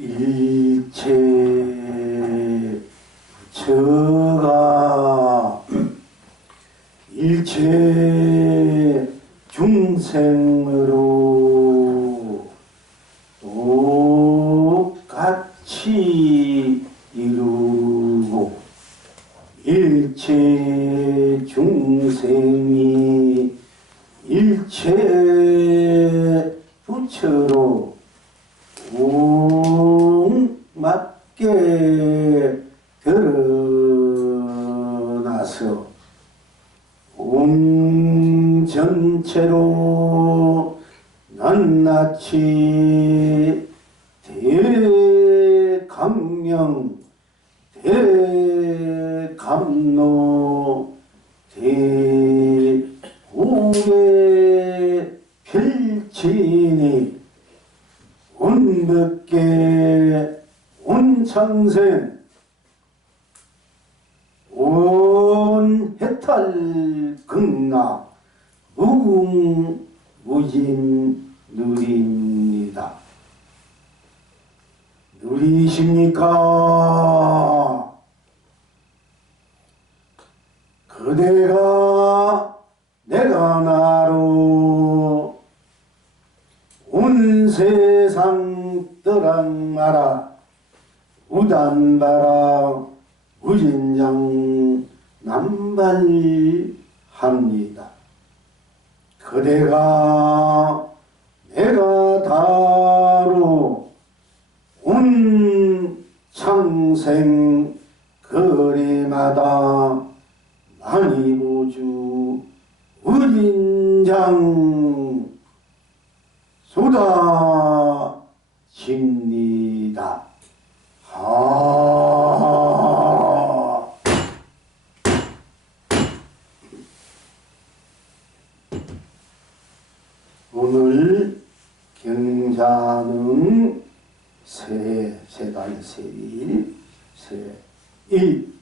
일체 부처가 일체 중생으로 똑같이 이루고 일체 중생이 일체 부처로 맞게 드러나서 온 전체로 낱낱이 대강명 대감로 대고개 펼치니 온법계 온창생 온 해탈 극락 무궁무진 누립니다. 누리십니까? 그대가 내가 나로 온 세상 떠랑마라 우단바라 우진장 남발합니다. 그대가 내가 다로 온 창생 거리마다 많이 보주 우진장 쏟아집니다. 오늘 경자는 세달 세일 세일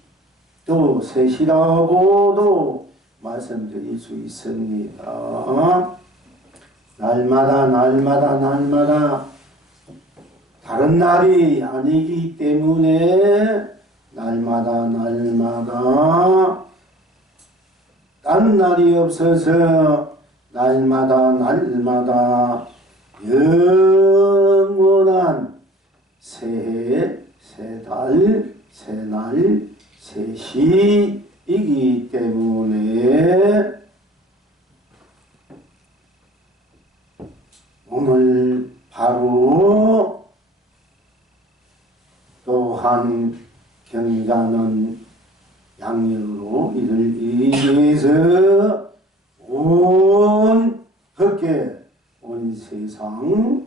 또 셋이라고도 말씀드릴 수 있습니다. 날마다 다른 날이 아니기 때문에 날마다 딴 날이 없어서 날마다 영원한 새해, 새달, 새날, 새시이기 때문에 오늘 바로 또한 경자는 양력으로 이를 위해서 온 헛개 온 세상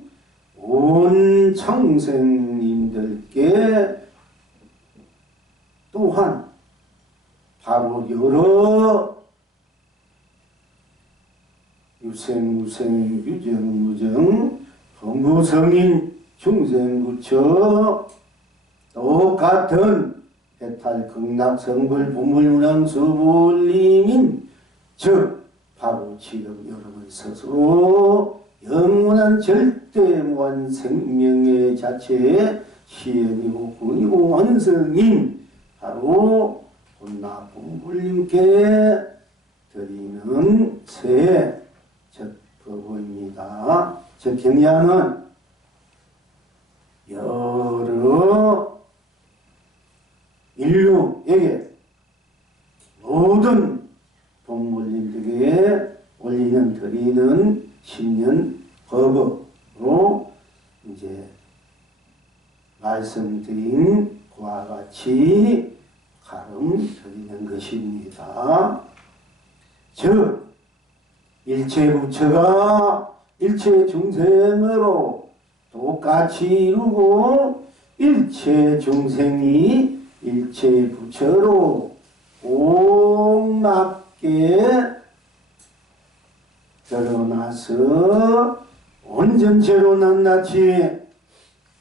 온 창생님들께 또한 바로 여러 유생 유정 범부성인 중생부처 똑같은 해탈 극락성불 부물문왕 수불림인 즉 바로 지금 여러분 스스로 영원한 절대무한 생명의 자체에 시행이고 군이고 원성인 바로 본나 부불님께 드리는 새 즉 법입니다. 즉 경야는 여러 인류에게 모든 동물들에게 드리는 신년 법으로 이제 말씀드린 그와 같이 가름 드리는 것입니다. 즉 일체 부처가 일체 중생으로 똑같이 이루고 일체 중생이 일체 부처로 옥맞게 드러나서 온전체로 낱낱이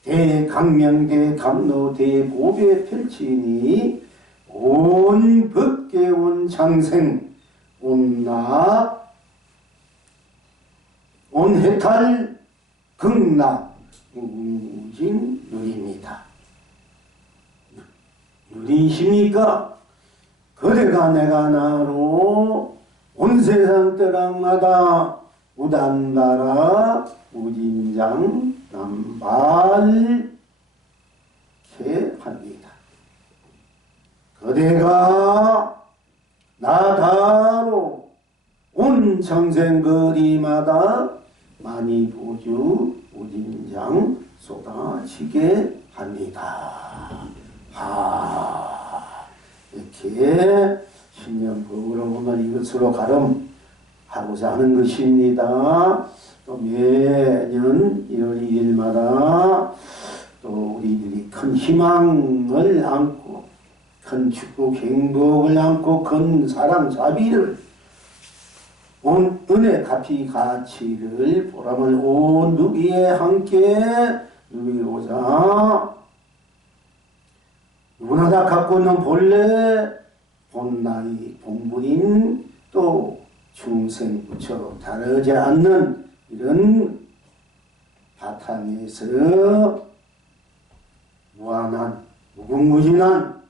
대강명 대감로 대고배 펼치니 온 법계 온 창생 온나 온 해탈 극락 무궁무진 누립니다. 누리십니까? 그대가 내가 나로 온 세상 떠락마다 우단바라 우진장 남발케 합니다. 그대가 나다로 온 청생거리마다 많이 부주 우진장 쏟아지게 합니다. 이렇게 신년법으로 오늘 이것으로 가름하고자 하는 것입니다. 또 매년 1월 2일마다 또 우리들이 큰 희망을 안고 큰 축복 행복을 안고 큰 사랑 자비를 온 은혜 값이 가치를 보람을 온 누기에 함께 누리고자 누구나 다 갖고 있는 본래 본나이 본분인 또 중생부처로 다르지 않는 이런 바탕에서 무한한 무궁무진한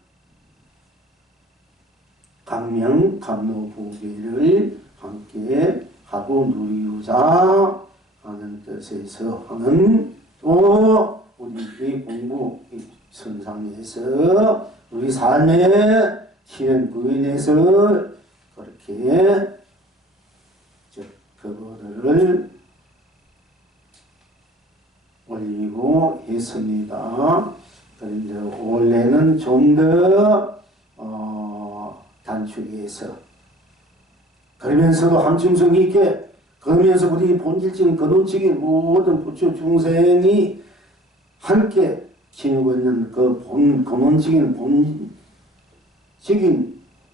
강명감로보배를 함께 하고 누리고자 하는 뜻에서 하는 또 우리의 공부 선상에서 우리 삶의 실현 부인에서 그렇게 그거를 올리고 했습니다. 그런데 원래는 좀 더 단축해서 그러면서도 함증성 있게 그러면서 우리 본질적인 근원적인 모든 부처 중생이 함께 지니고 있는 그 근원적인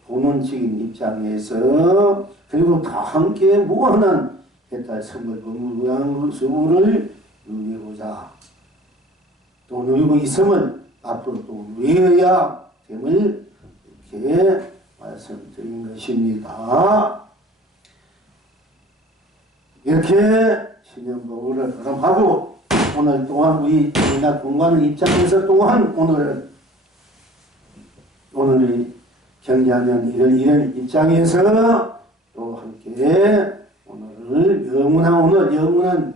본원적인 입장에서 그리고 다 함께 무한한 해탈 선물 무량수를 누리고자 또 누리고 있음을 앞으로 또 누려야 됨을 이렇게 말씀드린 것입니다. 이렇게 신년법을 가름하고 오늘 또한 우리 인학 공간을 입장에서 또한 오늘의 경기하는 이런 입장에서 또 함께 오늘을 영원한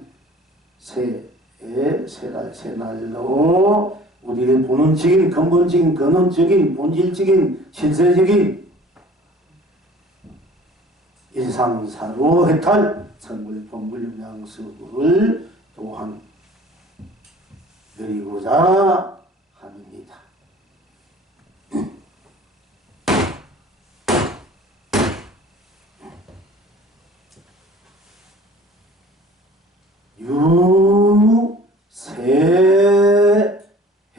새날로 우리의 본원적인 근본적인 근원적인 본질적인 실세적인 일상사로 해탈 선물법물량수를 또한 드리고자 합니다.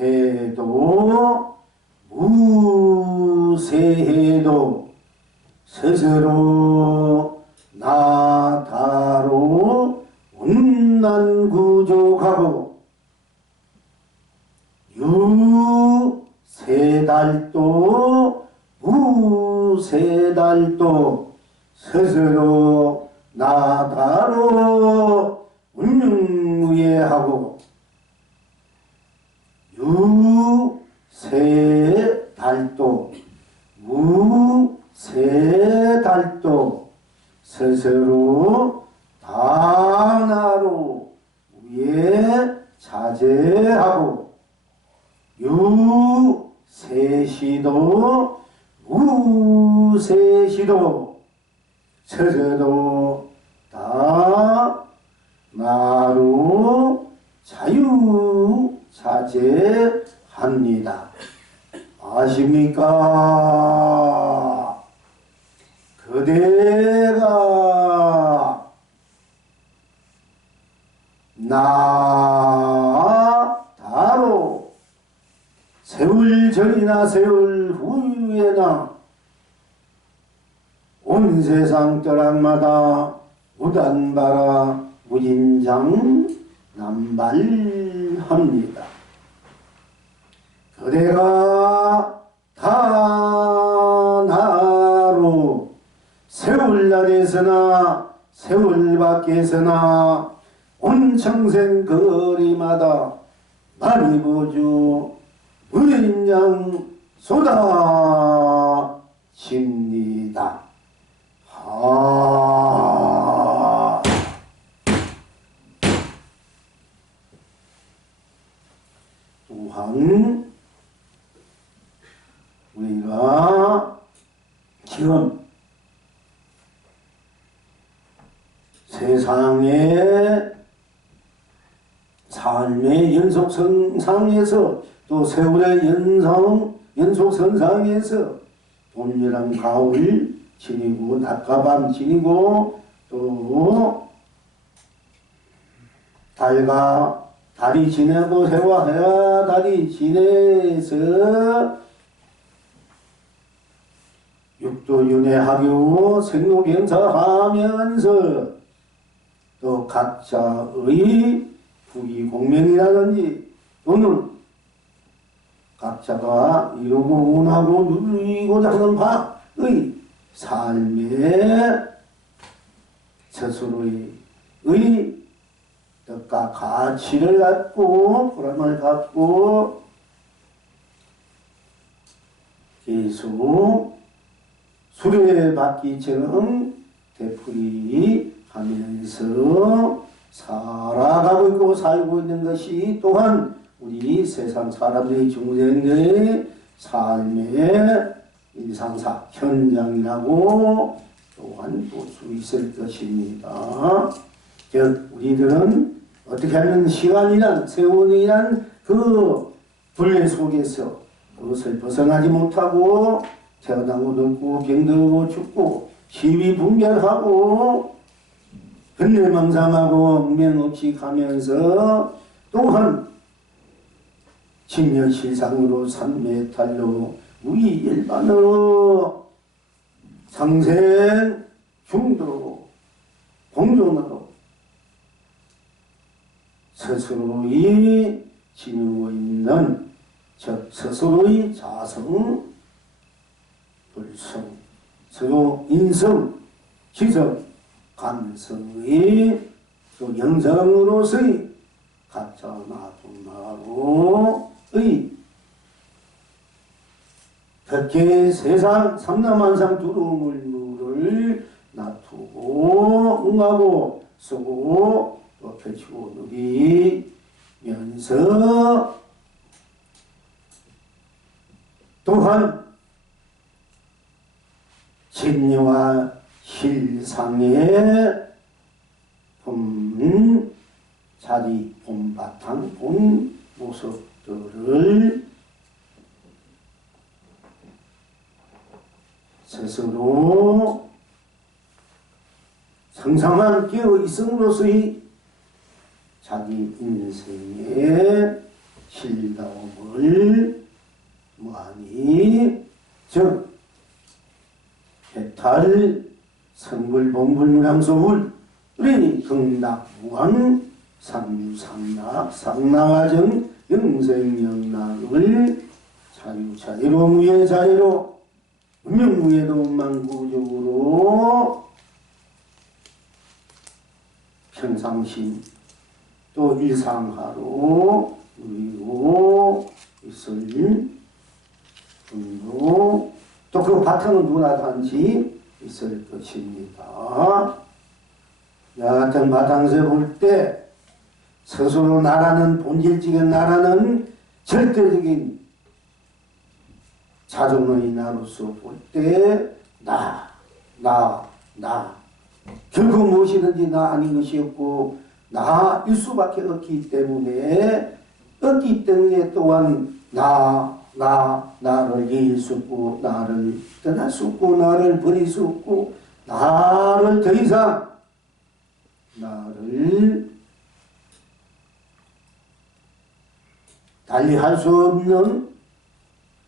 유세해도 무세해도 스스로 나다로 운난구족하고 유세달도 무세달도 스스로 나다로 운명무예하고 유세달도 무세달도 스스로 다나로 위에 자제하고 유세시도 무세시도 스스로 다 나로 자유자재합니다. 아십니까? 그대가 나다로 세월 전이나 세월 후에나 온 세상 떠락마다 무단바라 무진장 남발합니다. 그대가 다 나로 세월 안에서나 세월 밖에서나 온 청생 거리마다 많이 보주 의인양 쏟아집니다. 또한 우리가 지금 세상의 삶의 연속선상에서 또 세월의 연속선상에서 봄이랑 가을 지니고 낮과 밤 지니고 또 달이 지내고 해와 달이 지내서 육도윤회하고 생로병사하면서 또 각자의 부귀공명이라든지 또는 각자가 이루고 원하고 누리고자 하는 바의 삶의 스스로의 뜻과 가치를 갖고 보람을 갖고 계속 수레바퀴처럼 되풀이 하면서 살아가고 있고 살고 있는 것이 또한 우리 세상 사람들의 중생들의 삶의 일상사 현장이라고 또한 볼 수 있을 것입니다. 즉 우리들은 어떻게 하면 시간이란 세월이란 그 둘레 속에서 그것을 벗어나지 못하고 태어나고 늙고 병들고 죽고 시위분별하고 근내망상하고 묵면없이 가면서 또한 진여실상으로 삼매탈로 무의일반으로 상생 중도로 공존으로 스스로의 지니고 있는 즉 스스로의 자성, 불성, 서로 인성, 지성, 감성의 또 영성으로서의 각자 나도나로의 백개 세상 삼라만상 두루물물을 놔두고 응하고 쓰고 또 펼치고 누리면서 또한 진리와 실상의 본 자리, 본바탕, 본 모습들을 스스로 성상한 깨어있음으로서의 자기 인생의 실다움을 무한히 즉 해탈 성불 본불무량소불 우리 극락무한 삼유삼락 상락화정 영생영락을 자유자유로 무예자유로 운명무예도 만구적으로 평상심 또 일상하로 누리고 있을 분도 또 그 바탕은 누구나 단지 있을 것입니다. 여하튼 바탕에서 볼 때 스스로 나라는 본질적인 나라는 절대적인 자존의 나로서 볼 때 나 결국 무엇이든지 나 아닌 것이 없고 나일 수밖에 없기 때문에 또한 나를 이길 수 없고 나를 떠날 수 없고 나를 버릴 수 없고 나를 더 이상 나를 달리할 수 없는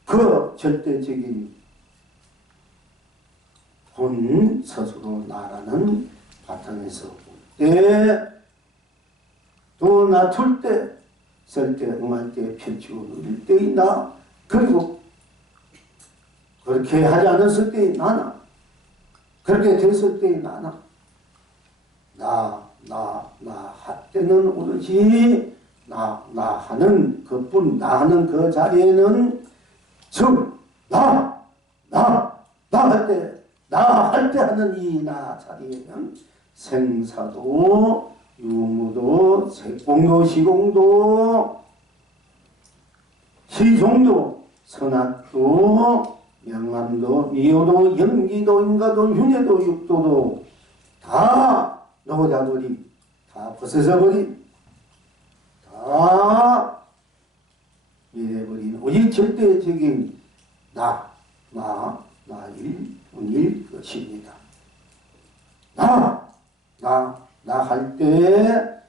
그 절대적인 본 스스로 나라는 바탕에서 볼 때 또 낮출 때 쓸 때 응할 때 펼치고 누릴 때의 나 그리고 그렇게 하지 않았을 때의 나나 그렇게 됐을 때의 나나 할 때는 오로지 나 하는 그뿐, 나 하는 그 자리에는 즉 할 때 하는 이 나 자리에는 생사도 유무도 색공도 시공도 시종도 선악도 명암도 미호도 연기도 인가도 윤회도 육도도 다 놓아버린, 다 벗어져버린, 다 이래버린 오직 절대적인 나일 뿐일 것입니다. 할 때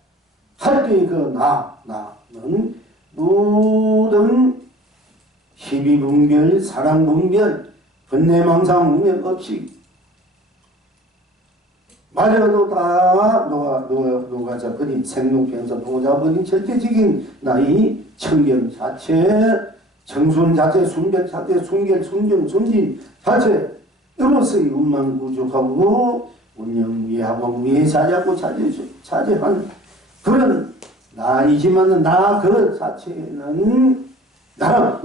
그 나는 모든 희비분별, 사랑분별, 번뇌망상, 운명 없이 말해도 다 녹아져 버린 생록변에서 녹아져 버린 절대적인 나의 청경 자체, 정순 자체, 순별 자체, 순결, 순정, 순진 자체 이로서의 운만구족하고 운영위하고 위해사자고 차지한 그런 나이지만 나 그 자체는 나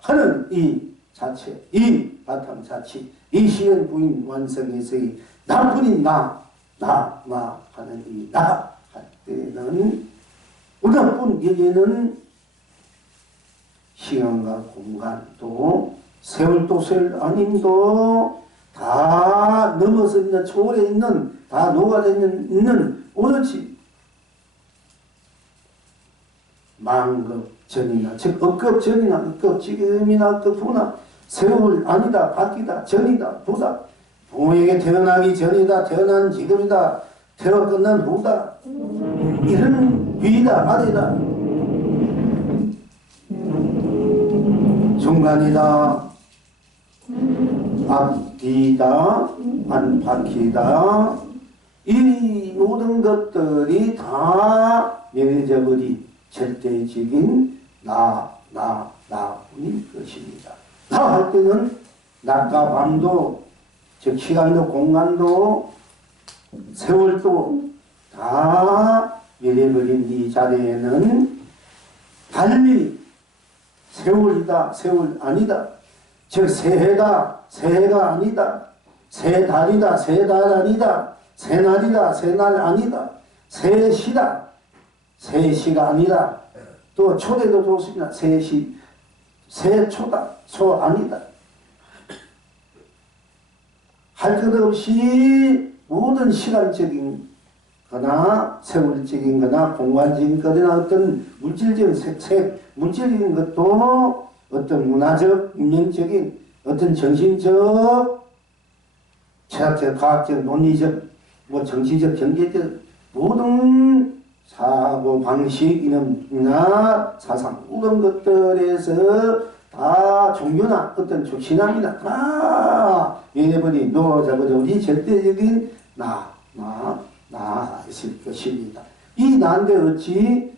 하는 이 자체, 이 바탕 자체, 이 시연 부인 완성에서의 나뿐인 나 하는 이 나 할 때는 우리뿐 여기에는 시간과 공간도 세월도 세월 아님도 다 넘어서 있는 초월에 있는 다 녹아져 있는 오로지 만급 전이나 즉 억급 전이나 억급 지금이나 억급 후나 세월 아니다 바뀌다 전이다 후다 부모에게 태어나기 전이다 태어난 지금이다 태어 끝난 후다 이런 위다 아래다 중간이다 앞뒤다 안바퀴다 이 모든 것들이 다 명해져 버린 절대적인 나뿐일 것입니다. 나 할 때는 낮과 밤도 즉 시간도 공간도 세월도 다 열려버린 이 자리에는 달리 세월이다 세월 아니다 즉 새해다 새해가 아니다 새달이다 새달 아니다 새날이다 새날 아니다 새시다 새시가 아니라 또 초대도 좋습니다. 새시 새초다 초 아니다 할 것 없이 모든 시간적인 거나 세월적인 거나 공간적인 거나 어떤 물질적인 물질적인 것도 어떤 문화적 문명적인 어떤 정신적 철학적 과학적 논리적 정치적 경제적 모든 사고 방식 이념이나 사상 이런 것들에서 다 종교나 어떤 신앙이나 다 명해버린 놓아져버린 우리 절대적인 나 있을 것입니다. 이 나인데 어찌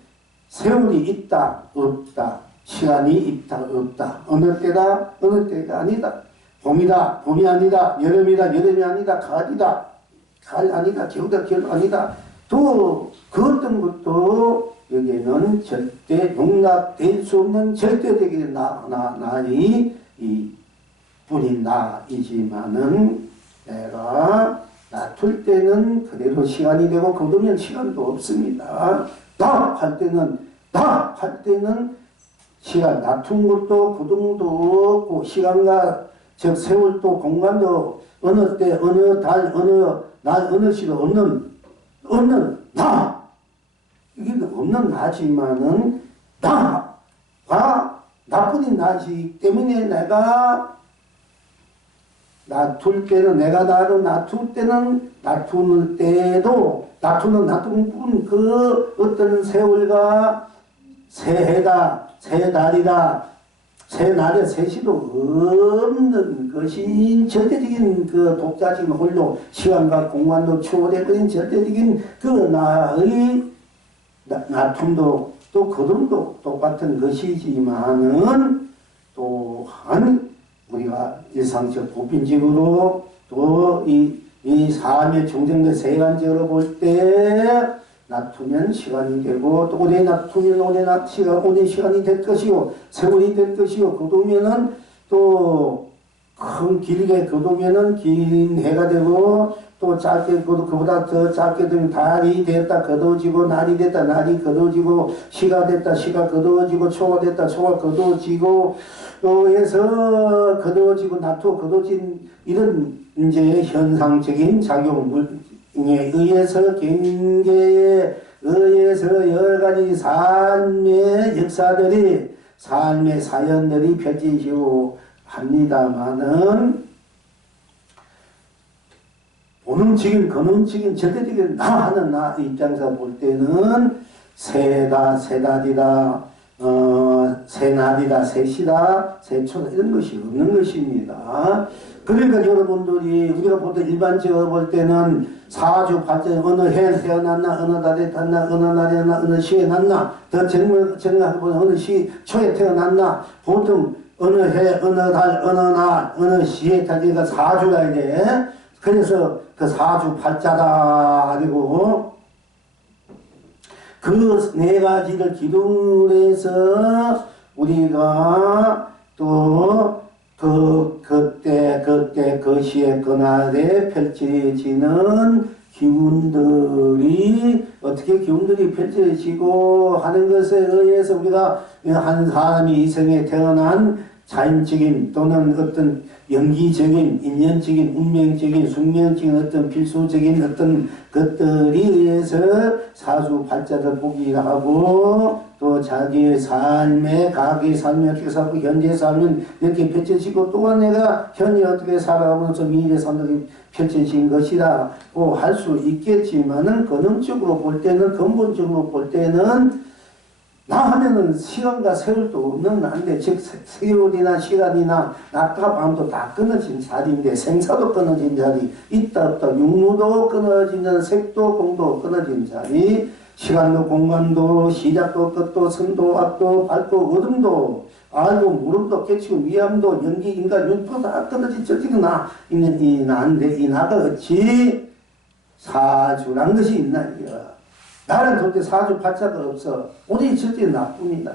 세월이 있다 없다 시간이 있다 없다 어느 때다 어느 때가 아니다 봄이다 봄이 아니다 여름이다 여름이 아니다 가을이다 가을 아니다 겨울이다 겨울 아니다 또 그 어떤 것도 여기에는 절대 용납될 수 없는 절대적인 나의 이 뿐인 나이지만은 내가 놔둘 때는 그대로 시간이 되고 거두면 시간도 없습니다. 나 할 때는 시간 놔둔 것도 거둠도 없고 시간과 즉 세월도 공간도 어느 때 어느 달 어느 날 어느 시도 없는 나 이게 없는 나지만은 나가 나뿐인 나지 때문에 내가 놔둘 때는 내가 나를 놔둘 때는 놔두는 때도 놔두는 뿐 그 어떤 세월과 새해다 새달이다 새날에 새시도 없는 것이 절대적인 그 독자적인 홀로 시간과 공간도 초월해버린 절대적인 그 나의 놔툼도 또 거둠도 똑같은 것이지만은 또한 우리가 일상적 보편적으로 또 이 이 삶의 중생들 세간적으로 볼 때 놔두면 시간이 되고 또 오래 놔두면 오래 시간이 될 것이고 세월이 될 것이고 거두면은 또 큰 길게 거두면은 긴 해가 되고 또 짧게 그보다 더 짧게 되면 달이 됐다 거두어지고 날이 됐다 날이 거두어지고 시가 됐다 시가 거두어지고 초가 됐다 초가 거두어지고 또 해서 거두어지고 놔두어 거두어진 이런 이제 현상적인 작용에 의해서 경계에 의해서 여러 가지 삶의 역사들이 삶의 사연들이 펼쳐지고 합니다마는 본능적인 근원적인 절대적인 나 하는 나 입장에서 볼 때는 새다 새달이다 새날이다 새시다 새초다 이런 것이 없는 것입니다. 그러니까 여러분들이 우리가 보통 일반적으로 볼 때는 사주 발전 어느 해에 태어났나 어느 달에 태어났나 어느 날에 태어났나 어느 시에 났나 더 정확하게 어느 시 초에 태어났나 보통 어느 해 어느 달 어느 날 어느 시에 태어났가 사주가 이제 그래서 그 사주 팔자다 그리고 그 네 가지를 기둥으로 해서 우리가 또 그때 그 시에 그날에 펼쳐지는 기운들이 어떻게 기운들이 펼쳐지고 하는 것에 의해서 우리가 한 사람이 이생에 태어난 자연적인 또는 어떤 연기적인 인연적인 운명적인 숙명적인 어떤 필수적인 어떤 것들이 의해서 사주 팔자를 보기도 하고 또 자기의 삶에 가게의 삶이 어떻게 살고 현재의 삶은 이렇게 펼쳐지고 또한 내가 현재 어떻게 살아가면서 미래의 삶이 펼쳐진 것이라고 할 수 있겠지만은 근원적으로 볼 때는 근본적으로 볼 때는 나 하면은 시간과 세월도 없는 나인데 즉 세월이나 시간이나 낮과 밤도 다 끊어진 자리인데 생사도 끊어진 자리 있다 없다 육무도 끊어지는 색도 공도 끊어진 자리 시간도 공간도 시작도 끝도 선도 앞도 밝고 어둠도 알고 모름도 깨치고 미함도 연기 인간 윤도 다 끊어진 절대로 나 있는 이 나인데 이 나가 어찌 사주란 것이 있나 이거야. 나는 절대 사주 팔자가 없어. 오늘 절대 나뿐이다.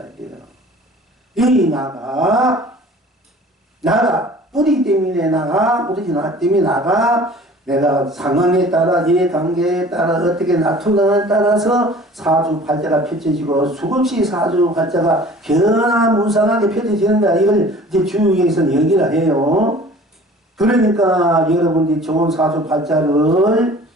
이 나가 뿌리 때문에 나가 우리 나 때문에 나가 내가 상황에 따라 이해관계에 따라 어떻게 나타나에 따라서 사주 팔자가 펼쳐지고 수없이 사주 팔자가 변화무쌍하게 펼쳐지는 거야. 이걸 이제 주위에서는 얘기를 해요. 그러니까 여러분들이 좋은 사주 팔자를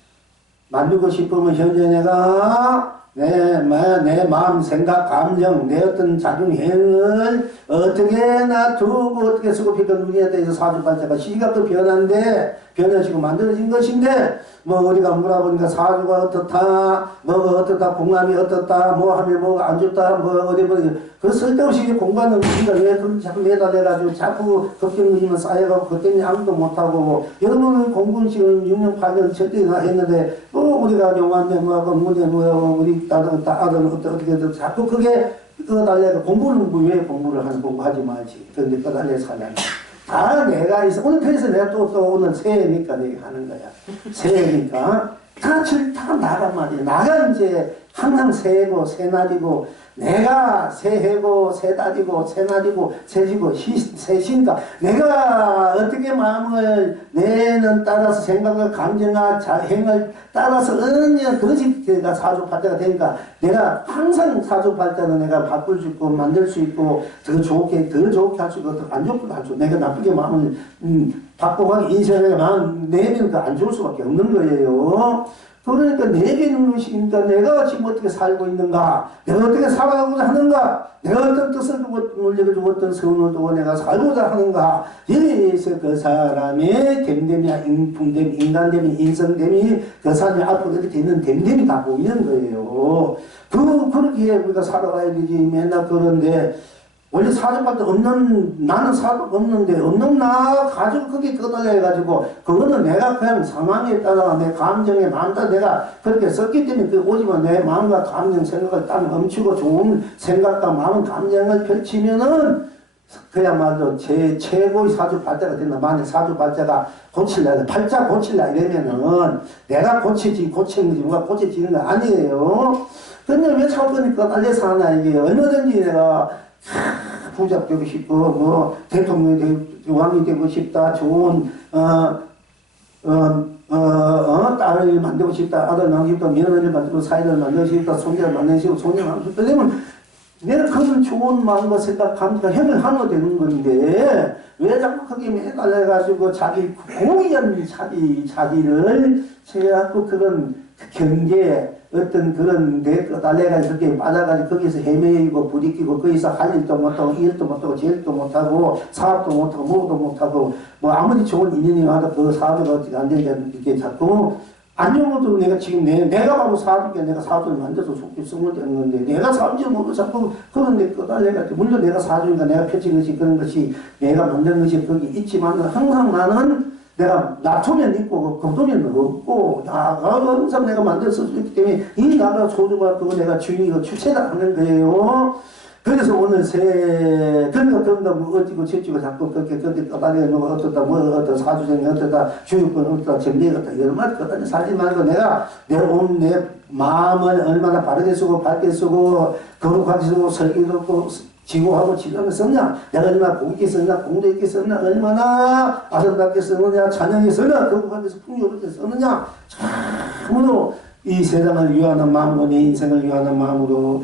만들고 싶으면 현재 내가 내 마음, 생각, 감정, 내 어떤 작용행을 어떻게 놔두고 어떻게 쓰고 피던 눈에 대해서 사주팔자가 시각도 변한데 변화시고 만들어진 것인데 뭐 우리가 물어보니까 사주가 어떻다 뭐가 어떻다 공간이 어떻다 뭐 하면 뭐가 안 좋다 뭐 어디 뭐 그 쓸데없이 공간은 우리가 왜 그렇게 자꾸 매달려가지고 자꾸 걱정이면 쌓여가고 그것 때문에 아무도 못하고 뭐 여러분은 공부는 지금 6년 8년 절대 다 했는데 뭐 우리가 용한데 뭐하고 문제 뭐하고 우리 아들은 어떻게 자꾸 그게 떠달래가 공부는 왜 공부를 하는 공부하지 말지 그런데 떠달래 살려면 다 내가 있어 오늘 그래서 내가 또 오늘 새해니까 내가 하는 거야 새해니까 다 나란 말이야 나가 이제 항상 새해고 새날이고 내가 새해고 새달이고 새날이고 새지고 새신가 내가 어떻게 마음을 내는 따라서 생각과 감정과 행을 따라서 언제 그것이 내가 사주팔자가 되니까 내가 항상 사주팔자는 내가 바꿀 수 있고 만들 수 있고 더 좋게 할 수 있고 더 안 좋게 할 수 있고 내가 나쁘게 마음을 바꾸고 인생에 마음 내면 안 좋을 수밖에 없는 거예요. 그러니까 내게는 것이니까 내가 지금 어떻게 살고 있는가 내가 어떻게 살아가고자 하는가 내가 어떤 뜻을 두고 물리를 두고 어떤 성을 두고 내가 살고자 하는가 여기에서 그 사람의 됨됨이 인품됨 인간됨이 인성됨이 그 사람이 앞으로 이렇게 있는 됨됨이 다 보이는 거예요. 그렇게 우리가 살아가야 되지 맨날 그런데 원래 사주밖에 없는 나는 사주 없는데 없는 나 가지고 그게 떠달려 해가지고 그거는 내가 그냥 상황에 따라 내 감정에 마음 따라 내가 그렇게 썼기 때문에 그 오지만 내 마음과 감정 생각을 딱 멈추고 좋은 생각과 마음 감정을 펼치면은 그야말로 제 최고의 사주팔자가 된다. 만약 사주팔자가 고칠라, 팔자 고칠라 이러면은 내가 고치는 거지 누가 고쳐지는 거 아니에요. 근데 왜 자꾸 그러니까 날려서 하나 이게 얼마든지 내가 부자 되고 싶고 뭐 대통령이 되고 왕이 되고 싶다. 좋은 딸을 만들고 싶다. 아들 낳고 싶다. 며느리를 만들고 사이를 만들고 싶다. 손자를 만들고 싶다. 손녀를 만들고 싶다. 이러면 내가 그걸 좋은 마음과 생각하니까 형을 하나 되는 건데 왜 자꾸 거기에 매달려가지고 자기 공연 자기를 제가 그런 경계 어떤 그런 데 달래가 그렇게 빠져가지고 거기서 헤매이고 부딪히고 거기서 할 일도 못하고 이 일도 못하고 저 일도 못하고 사업도 못하고 뭐도 못하고 뭐 아무리 좋은 인연이 와도 그 사업이 어떻게 안 되니까 이렇게 자꾸 안 좋아도 내가 지금 내가 바로 사업이니까 내가 사업을 만들어서 속기 쓰면 되는 건데 내가 사업지 모두 자꾸 그런 데 꺼달래가지고 물론 내가 사주니까 내가 펼친 것이 그런 것이 내가 만든 것이 거기 있지만 항상 나는 내가 낮추면 있고 거두면 없고 나가 항상 내가 만들어서 있기 때문에 이 나라 소중한 그거 내가 주인이고 주체다 하는 거예요. 그래서 오늘 그런가 뭐 어찌고 저찌고 자꾸 그렇게 떠다니는 누가 어떻다 뭐 어떤 사주생이 어떻다 주유권 어떻다 정리가 어떻다 이런 말 떠다니 살지 말고 내가 내 마음을 얼마나 바르게 쓰고 밝게 쓰고 거룩하게 쓰고 설계도 고 지고하고 지도하게 썼냐 내가 얼마나 복 있게 썼냐 공도 있게 썼냐 얼마나 아름답게 썼느냐 찬양이 썼냐 거룩하게 풍요롭게 썼느냐 참으로 이 세상을 위하는 마음으로 내 인생을 위하는 마음으로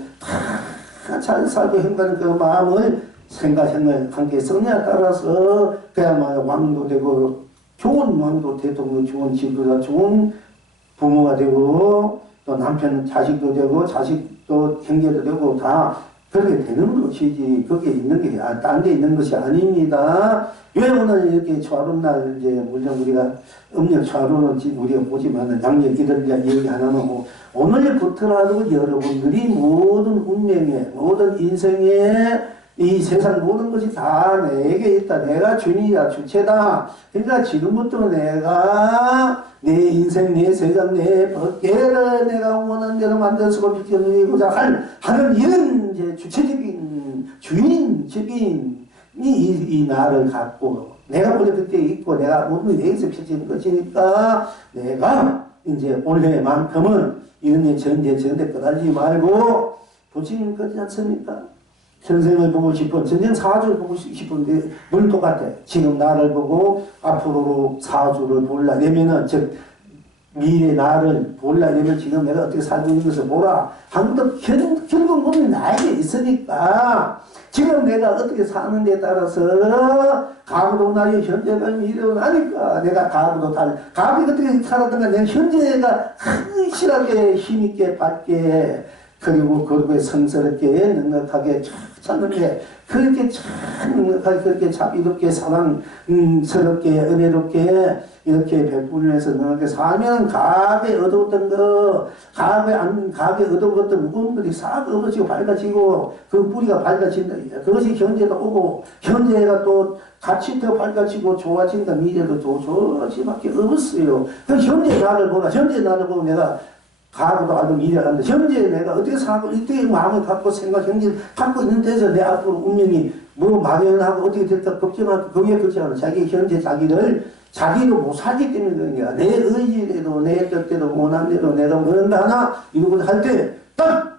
잘 살고 행하는 그 마음을 생각을 함께 썼냐에 따라서 그야말로 왕도 되고 좋은 왕도 대통령 좋은 지도자 좋은 부모가 되고 또 남편 자식도 되고 자식도 형제도 되고 다 그렇게 되는 것이지 거기에 있는 게 딴 데 있는 것이 아닙니다. 왜 오늘 이렇게 초하루날 이제 물론 우리가 음력 초하루는 우리가 보지만 양력 이런 얘기 안 하면 오늘부터라도 여러분들이 모든 운명에 모든 인생에 이 세상 모든 것이 다 내게 있다. 내가 주인이다. 주체다. 그러니까 지금부터 내가 내 인생, 내 세상, 내 법계를 내가 원하는 대로 만들어서 비켜내고자 하는 이런 이제 주체적인 주인적인 이 나를 갖고 내가 원래 그때 있고 내가 모든 내에서 펼치는 것이니까 내가 이제 올해만큼은 이런 전제 꺼달지 말고 부처님 그러지 않습니까? 전생을 보고 싶어 전생 사주를 보고 싶은데 물 똑같아. 지금 나를 보고 앞으로 사주를 보려면은 즉 미래 나를 보려면 지금 내가 어떻게 살고 있는 것을 보라. 한번도 결국 보면 나에게 있으니까 지금 내가 어떻게 사는 데 따라서 과거도 나의 현재가 미래도 나니까 내가 과거에 어떻게 살았던가 내 현재가 확실하게 힘있게 밝게 그리고 그렇게 성스럽게 넉넉하게 찾는데 그렇게 참 넉넉하게 그렇게 자비롭게 사랑스럽게 은혜롭게 이렇게 베풀면서 넉넉하게 살면 과거에 얻었던 거 과거에 얻어먹었던 무거운 것들이 싹 없어지고 밝아지고 그 뿌리가 밝아진다. 그것이 현재도 오고 현재가 또 같이 더 밝아지고 좋아진다. 미래도 더 좋아지밖에 없어요. 그 현재 나를 보라. 현재 나를 보고 내가 과거도 알고 미래를 안다. 현재 내가 어떻게 살고 어떻게 마음을 갖고 생각 형질 갖고 있는 데서 내 앞으로 운명이 뭐 막연하고 어떻게 될까 걱정하고 거기에 걱정하는 자기 현재 자기도 못 살기 때문에 그런 거야. 내 의지대로 내 뜻대로 원한 대로 내가 뭔가 하나 이러고 할 때 딱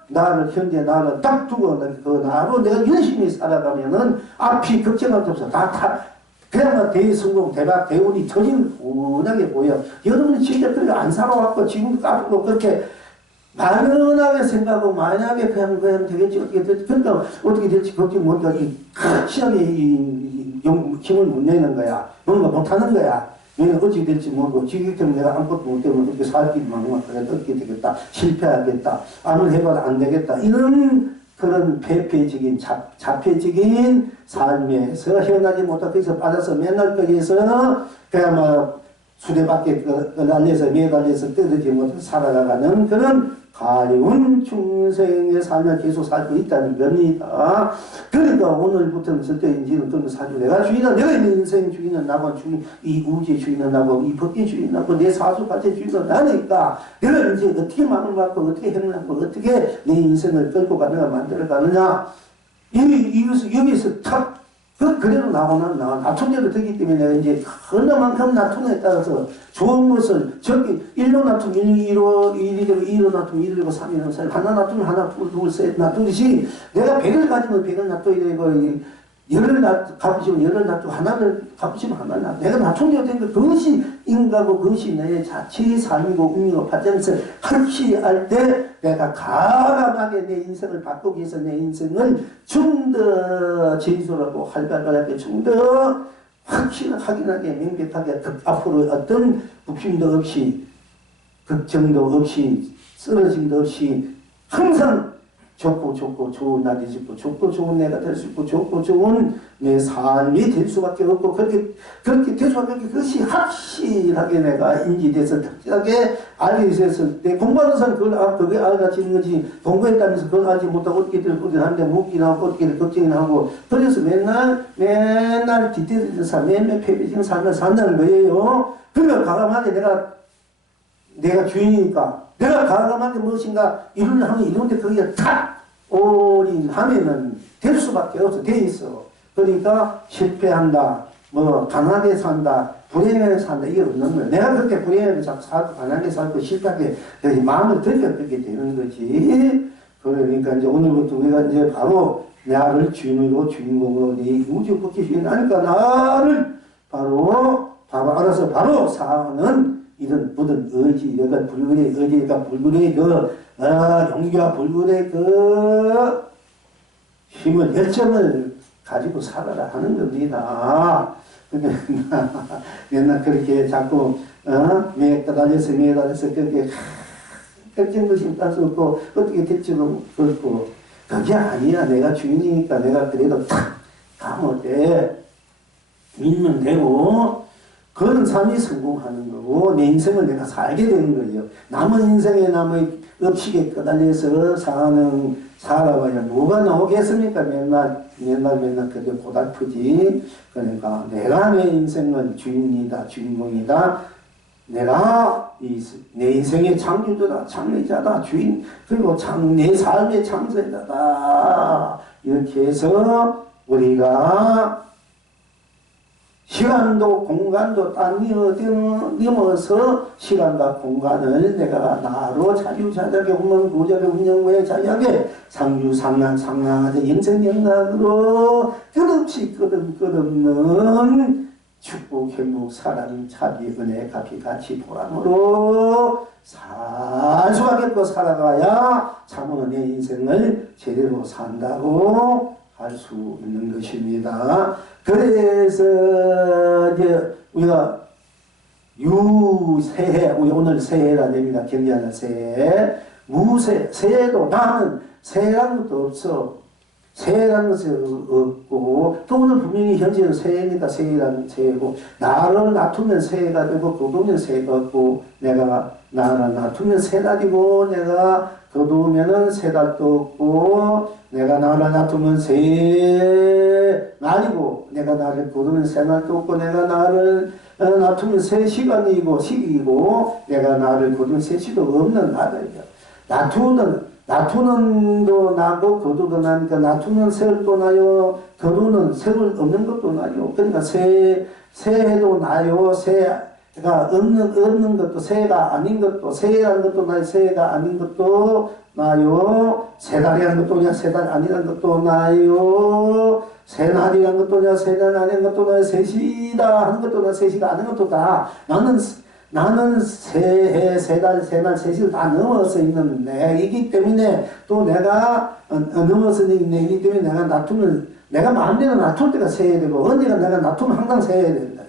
현재 나를 딱 두고 그 나로 내가 열심히 살아가면은 앞이 걱정할 게 없어. 그야말로 대성공, 대박, 대운이 터진 뻔하게 보여. 여러분이 진짜 그렇게 안 살아왔고, 지금도 앞으로 그렇게 막연하게 생각하고, 만약에 그냥 되겠지, 어떻게 될지, 그러니까 어떻게 될지 걱정 못하고, 확실하게 힘을 못 내는 거야. 뭔가 못하는 거야. 내가 어찌 될지 모르고, 지금 내가 아무것도 못되면 어떻게 살 길만 어떻게 되겠다. 실패하겠다. 암을 해봐도 안 되겠다. 이런 그런 폐폐적인 자폐적인 삶에서 헤어나지 못하고 거기서 빠져서 맨날 거기에서 그야말로 수레바퀴에 매달려서 뜯어지 못해서 살아가는 그런 가려운 중생의 삶을 계속 살고 있다는 겁니다. 그러니까 오늘부터는 절대인지는 그런 사주 내가 주인이다. 내가 인생 주인은 나고 이 우주의 주인은 나고 이 법의 주인은 나고 내 사주밭의 주인은 나니까 내가 이제 어떻게 마음을 갖고 어떻게 행을 하고 어떻게 내 인생을 끌고 가느냐 만들어 가느냐 여기서 탁 그래도 나오는 나툼대로 되기 때문에 이제 얼마만큼 나툼에 따라서 좋은 것을 저기 1로 나툼 1로 1이 되고 2로 나툼 1이 되고 3이 되고 4이 하나 나투면 하나 둘 셋 나투듯이 내가 100을 가지면 100을 나둬야 되고 열을 갚으시면 열을 놔두고 하나를 갚으시면 하나를 놔두고 내가 나통되어 된 것 그것이 인가고 그것이 내 자체의 삶이고 운명이고 발전을 확실히 할 때 내가 과감하게 내 인생을 바꾸기 위해서 내 인생을 좀 더 진솔하고 활발하게 좀 더 확실하게 명백하게 앞으로 어떤 부심도 없이 걱정도 없이 쓰러짐도 없이 항상 좋고 좋은 날이 있고 좋고 좋은 내가 될 수 있고 좋고 좋은 내 삶이 될 수밖에 없고 그렇게 될 수밖에 없고 그것이 확실하게 내가 인지돼서 확실하게 알게 있었을 때 공부하는 사람 그게 알아지는 거지 공부했다면서 그걸 알지 못하고 어떻게 하는데 묻기나 하고 어떻게 걱정이나 하고 그래서 맨날 뒤태는 삶 맨날 폐쇄적인 삶을 산다는 거예요. 그러면 과감하게 내가 주인이니까 내가 과감하게 무엇인가 이루려면 이루는데 거기에 탁 올인하면은 될 수밖에 없어. 돼 있어. 그러니까 실패한다. 뭐 강하게 산다. 불행하게 산다. 이게 없는 거야. 내가 그렇게 불행하게 살고 강하게 살고 실패하게 마음을 들게 되는 거지. 그러니까 이제 오늘부터 우리가 이제 바로 나를 주인으로 주인공으로 네 우주 국기 주인 하니까 나를 바로 알아서 바로 사는 이런 모든 의지, 내가 불굴의 의지가 불굴의 용기와 불굴의 힘을, 열정을 가지고 살아라 하는 겁니다. 근데 맨날 그렇게 자꾸, 매에 달려서 그렇게, 결정도심 따서 없고, 어떻게 될지도 그렇고, 그게 아니야. 내가 주인이니까 내가 그래도 탁 가면 돼. 믿는 대로, 그런 삶이 성공하는 거고 내 인생을 내가 살게 되는 거예요. 남은 인생에 남의 업식에 끄달려서 살아봐야 뭐가 나오겠습니까? 맨날 그게 고달프지. 그러니까 내가 내 인생은 주인이다, 주인공이다. 내가 내 인생의 창조자다, 창조자다, 주인 그리고 내 삶의 창조자다. 이렇게 해서 우리가 시간도 공간도 뛰어넘어서 시간과 공간을 내가 나로 자유자재하게 운명구조하게 운영구에 자유하게 상주상랑하게 인생영락으로 끝없이 끝없는 축복, 행복, 사랑, 자비, 은혜, 가피, 가치, 보람으로 산수하게 살아가야 참으로 내 인생을 제대로 산다고 할 수 있는 것입니다. 그래서 이제 우리가 유새해, 우리 오늘 새해라 됩니다. 경리하는 새해. 무새, 새해도 나는 새해라는 것도 없어. 새해라는 것이 없고, 또 오늘 분명히 현재는 새해니까 새해라는 새해고, 나를 놔두면 새해가 되고, 거두면 새해가 없고, 내가 나를 놔두면 새달이고, 내가 거두면은 새달도 없고, 내가 나를 놔두면 새날이고, 내가 나를 거두면 새날도 없고, 내가 나를 놔두면 새시간이고, 시기이고, 내가 나를 거두면 새시도 없는 나다. 놔두는도 나고 거두도 나니까 놔두는 세월도 나요. 거두는 세월 없는 것도 나요. 그러니까 새해도 나요. 새가 없는 것도 새가 아닌 것도 새해라는 것도 나요. 새해가 아닌 것도 나요. 새달이라는 것도 나요. 새달 아니라는 것도 나요. 새날이라는 것도 나요. 새날 아닌 것도 나요. 새시다 하는 것도 나요. 새시가 아닌 것도 다 나는 새해, 새달, 새날, 새시를 다 넘어서 있는 애이기 때문에 또 내가 넘어서 있는 애이기 때문에 내가 놔두면 내가 마음대로 놔둘 때가 새해야 되고 언제가 내가 놔두면 항상 새해야 된다.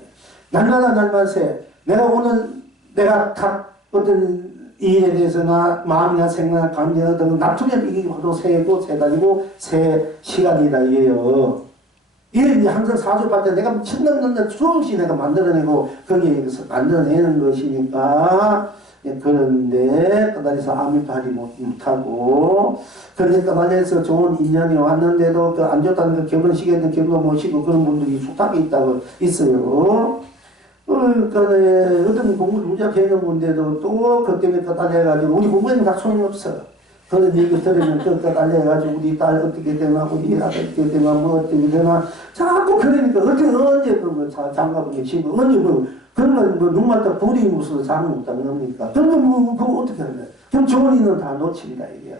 날마다 새. 내가 오늘 내가 각 어떤 일에 대해서나 마음이나 생각이나 감정이나 등을 놔두면 이게 바로 새해고 새달이고 새 시간이다 이에요. 이게 항상 사주팔자 내가 천년년년 수없이 내가 만들어내고 거기에 만들어내는 것이니까 그런데 까다리서 아무것도 하지 못하고 그런데 까다리에서 좋은 인연이 왔는데도 그 안 좋다는 그 결혼식에는 결혼 모시고 그런 분들이 숙탁이 있다고 있어요. 그러니까 어떤 공부를 무지하게 해놓은 건데도 또 그 때문에 까다리 해가지고 우리 공부에는 다 소용없어. 그런 얘기 들으면 또 달려가지고 우리 딸 어떻게 되나 우리 아들 어떻게 되나 뭐 어떻게 되나 자꾸 그러니까 언제 그런 거 장가보니 지금 언제 뭐 그런 거 누구마다 불이 무슨 장은 없다는 겁니까? 그런 거 그거 어떻게 하냐? 그럼 좋은 인은 다 놓칩니다 이게.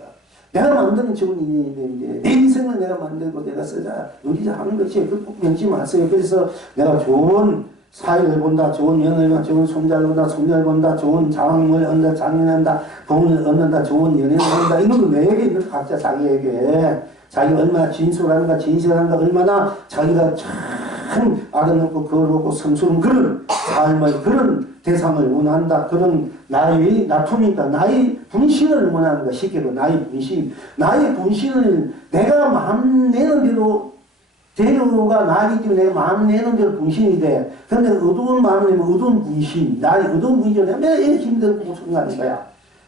내가 만드는 좋은 인인데 내 인생을 내가 만들고 내가 쓰자 누리자 하는 것이 그 꼭 변치 마세요. 그래서 내가 좋은 사회를 본다, 좋은 연애를 본다, 좋은 손자를 본다, 손녀를 본다, 좋은 장을 얻는다, 장인한다, 돈을 얻는다, 좋은 연애를 한다. 이건 내게 있는 각자 자기에게 자기 얼마나 진솔한가, 진실한가, 얼마나 자기가 참 아름답고 거룩하고 성스러운 그런 삶을, 그런 대상을 원한다. 그런 나의 나품이니까 나의 분신을 원하는 것. 쉽게로 나의 분신. 나의 분신을 내가 마음 내는 대로 대우가 나이기 때문에 내가 마음 내는 대로 분신이 돼. 근데 어두운 마음을 내면 어두운 분신. 나의 어두운 분신을 내가 매일 힘들고 생각하는 거야.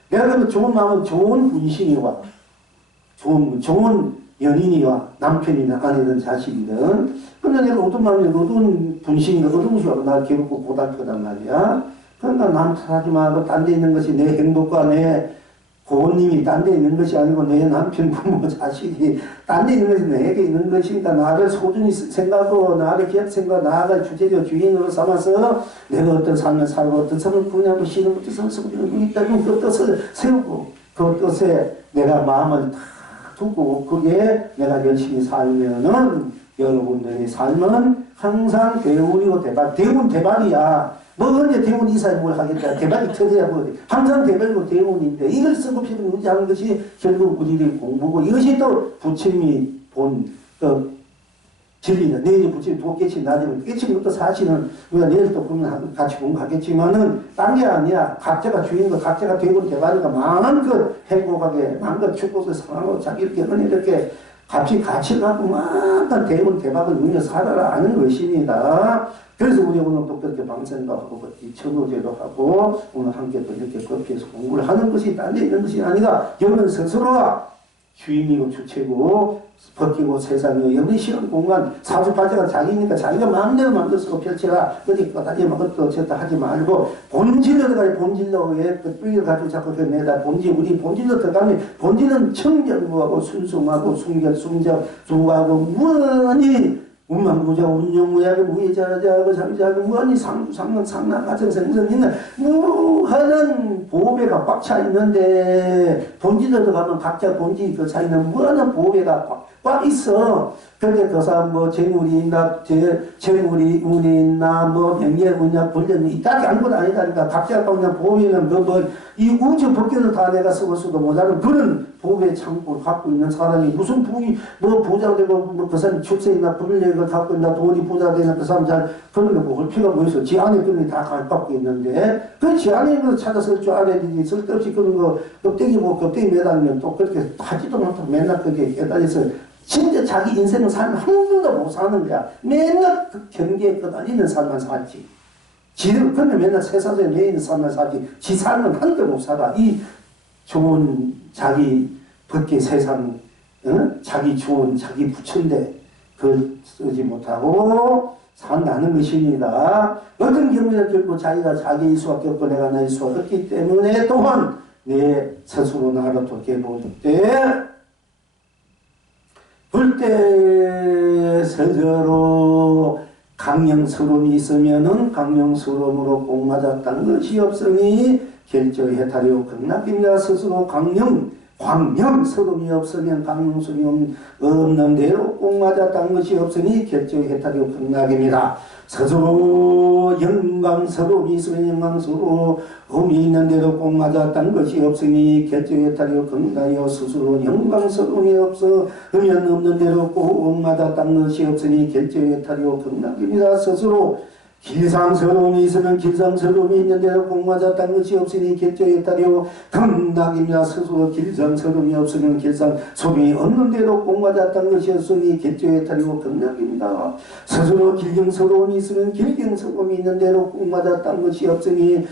내가 그러면 좋은 마음은 좋은 분신이 와. 좋은 연인이와 남편이나 아내든 자식이든. 근데 내가 어두운 마음이 어두운 분신이 어두운 수가 날 괴롭고 고달프단 말이야. 그러니까 남 탓하지 말고 딴 데 있는 것이 내 행복과 내 고모님이 딴 데 있는 것이 아니고 내 남편, 부모, 자식이 딴 데 있는 것이 내게 있는 것이니까 나를 소중히 생각하고 나를 기억 생각 나아갈 주제적 주인으로 삼아서 내가 어떤 삶을 살고 어떤 삶을 부냐고 싫은 어떤 삶을 살고 있다면 그 뜻을 세우고 그 뜻에 내가 마음을 다 두고 그게 내가 열심히 살면은 여러분들의 삶은 항상 대운이고 대박. 대운 대박이야. 뭐 언제 대운 이사에 뭘 하겠다. 대박이 터져야 뭐 항상 대박이고 대운인데 이걸 쓰고 필요는 의지하는 것이 결국 우리의 공부고 이것이 또 부처님이 본 진리다. 내일 부처님이 도 깨친 나중에 깨친 것도 사실은 우리가 내일 또 보면 같이 공부하겠지만은 딴 게 아니야. 각자가 주인공 각자가 대운 대박이니까 마음껏 행복하게 마음껏 축복을 사랑하고 자기 이렇게 이렇게 같이 갖고 막 대운 대박을 누려 살아라 하는 것입니다. 그래서 우리 오늘 또 그렇게 방생도 하고 천도제도 하고 오늘 함께 또 이렇게 법회에서 공부를 하는 것이 딴 데 있는 것이 아니라 여러분 스스로가 주인이고 주체고 벗기고 세상에 여러분이 시간 공간 사주파제가 자기니까 자기가 마음대로 만들어서 펼쳐라. 어디 거다지 먹었다 어쨌다 하지 말고 본질로 들어가야 본질로 왜 그 뿌리를 가지고 자꾸 그 내다 본질 우리 본질로 들어가면 본질은 청결무하고 순수하고 순결 두하고 무언이 운만부자 운영무야고 무예자자하고 삼자하고 무한히 상난 가정생선 있는 무한한 보배가 꽉 차 있는데 본질로 들어가면 각자 본질 그 차이는 무한한 보배가 꽉 있어. 그런데 그 사람 뭐 재물이 있나 재물이 운이 있나 뭐 명예 운이나 권력이 있다는 게 아무것도 아니다니까 각자가 그냥 보배는 이 우주 법계를 다 내가 쓰고 써도 모자른 그런 보배 창고를 갖고 있는 사람이 무슨 부이 뭐 부자 되고 뭐 그 사람이 출세이나 불력을 갖고 있나 돈이 부자 되는 그 사람 잘 그런 거 볼 필요가 뭐 있어. 지 안에 그런 게 다 갖고 있는데 그 지 안에 있는 거 찾아 쓸 줄 알아야 되지. 쓸데없이 그런 거 껍데기 매달면 또 그렇게 하지도 못하고 맨날 그렇게 깨달아서 진짜 자기 인생을 살면 한 번도 못 사는 거야. 맨날 그 경계에 끄달리는 삶만 살지. 지금 근데 맨날 세상에 내 있는 삶만 살지. 지 삶은 한 번도 못 살아. 이 좋은 자기 밖에 세상, 자기 좋은 자기 부처인데 그걸 쓰지 못하고 산다는 것입니다. 어떤 경우에 결국 자기가 자기의 수가 겪고 내가 나의 수가 없기 때문에 또한 내 스스로 나를 돌아볼 때 스스로 강령스러움이 있으면은 강령스러움으로 꼭 맞았다는 것이 없으니 결조해탈이요 극락입니다. 스스로 광명스러움이 없으면 강령스러움이 없는 대로 꼭 맞았다는 것이 없으니 결조해탈이요 극락입니다. 스스로 영광스러움이 있으면 영광스러움이 있는 대로 꼭 맞았다는 것이 없으니 결조해탈이요 극락이요 스스로 영광스러움이 없으면 없는 대로 꼭 맞았다는 것이 없으니 결조해탈이요 극락입니다. 스스로 길상스러움이 있으면 길상스러움이 있는 대로 꼭 맞았다는 것이 없으니 결조해탈이요 극락입니다. 스스로 길상스러움이 없으면 길상스러움이 없는 대로 꼭 맞았다는 것이 없으니 결조해탈이요 극락입니다. 스스로 길경스러움이 있으면 길경스러움이 있는 대로 꼭 맞았다는 것이 없으니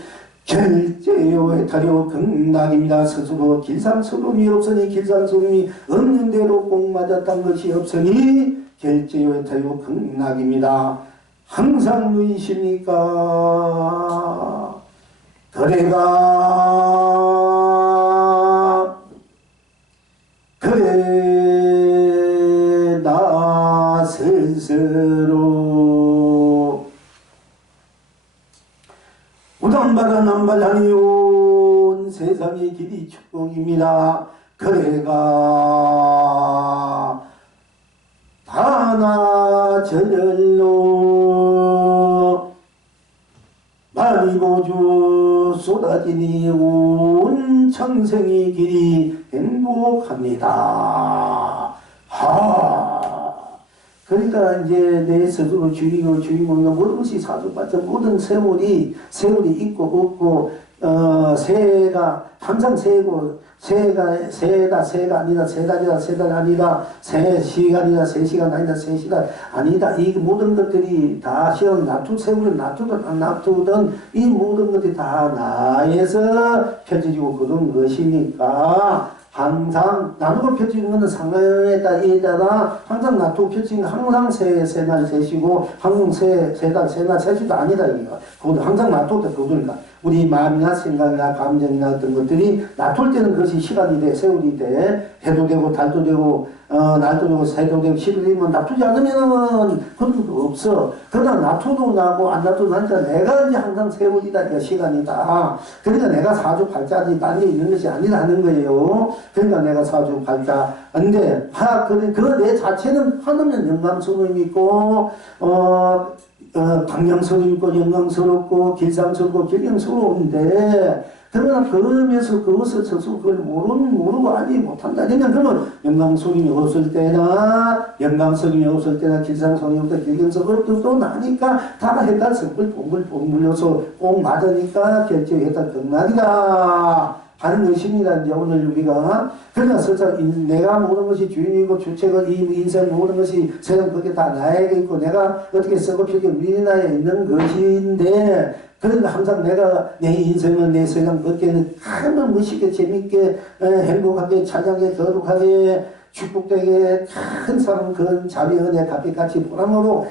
결제해탈이요 극락입니다. 스스로 길상스러움이 없으니 길상스러움이 없는 대로 꼭 맞았다는 것이 없으니 결제해탈이요 극락입니다. 항상 누이십니까? 그래가 만발하니 온 세상의 길이 축복입니다. 그래가 다나 저절로 마리고주 쏟아지니 온 청생의 길이 행복합니다. 그러니까 이제 내 스스로 주인공이고 모든 것이 사주받쳐 모든 세월이 있고 없고 새가 항상 새고 새가 아니다 세 달이 아니다 3시간이다 3시간 아니다 3시간 아니다 이 모든 것들이 다 시간을 세월을 놔두든 안 놔두든 이 모든 것들이 다 나에서 펼쳐지고 그런 것이니까 항상 나누고 펼치는 것은 상황에 따라 항상 놔두고 펼치는 건 항상 세날 세시고 항상 세달 세시도 아니다 이거. 그것도 항상 놔두다 그거니까 우리 마음이나 생각이나 감정이나 어떤 것들이 놔둘 때는 그것이 시간이 돼 세월이 돼 해도 되고 달도 되고 날도 되고 새도 되고 시도 되면 놔두지 않으면은 그런 거 없어. 그러나 놔둬도 나고 안 놔둬도 나니까 내가 이제 항상 세월이다 그 시간이다. 그러니까 내가 사주팔자지 딴 데 있는 것이 아니라는 거예요. 그러니까 내가 사주팔자 근데 그 내 자체는 하늘은 영광스러움이 있고 강령스러움이 있고 영광스럽고 길상스럽고 길경스러운데 그러나 그러면서 그것을 스스로 그걸 모르고 알지 못한다. 그러면 영광스러움이 없을 때나 길상스러움이 없다 길경스러움이 없다 나니까 다가 헷갈려서 물려서 꼭 맞으니까 결정했다 극락이다 하는 것입니다. 이제 오늘 우리가 그래서 내가 모든 것이 주인이고 주체고 이 인생 모든 것이 세상 그게 다 나에게 있고 내가 어떻게 쓰고 필게 우리나라에 있는 것인데 그러니까 항상 내가 내 인생을 내 세상 그렇게 하면 멋있게 재밌게 행복하게 찬양하게 거룩하게 축복되게 큰 사람 큰 자비 은혜 값이같이 보람으로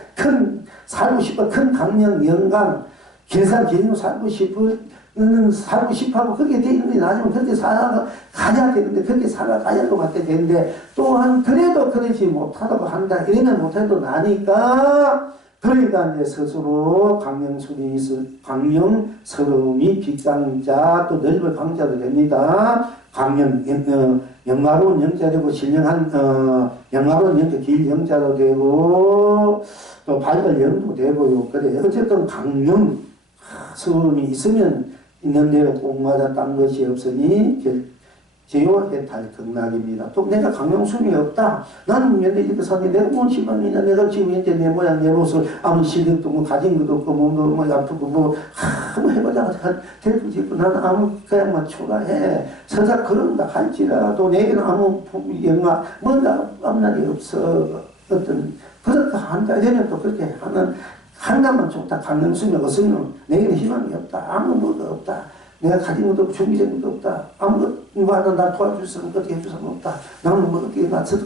살고 싶어 큰 강령 영광 길산 길로 살고 싶어하고 그렇게 돼 있는데 나중에 그렇게 살아가야 되는데 그렇게 살아가야 할 것 같아 되는데 또한 그래도 그러지 못하다고 한다 이러면 못해도 나니까 그러니까 이제 스스로 강령스러움이 빅강자 또 넓은 강자도 됩니다. 영화로운 영자되고 신령한 영화로운 영자 길영자도 되고 또 밝은 영도 되고요. 그래 어쨌든 강령스러움이 있으면 있는 대로 꼭 맞았다는 것이 없으니 제요 해탈 극락입니다. 또 내가 강령수이 없다. 나는 맨날 이렇게 사는데 내가 뭔 시간이냐. 내가 지금 현재 내 모양 내 모습 아무 실력도 뭐 가진 것도 없고 몸도 아프고 뭐 해보자 될거지 있고 나는 아무 그냥 초라해. 서자 그런다 할지라도 내게는 아무 영화 뭔가 앞날이 없어. 어떤 그렇게 한다 되면 또 그렇게 한다면 좋다. 강령수이 없으면 내게는 희망이 없다. 아무 뭐가 없다. 내가 가진 것도 없고 준비된 것도 없다. 아무것도 하나 날 도와줄 사람 어떻게 해줄 사람 없다. 나는 뭐 어떻게 맞을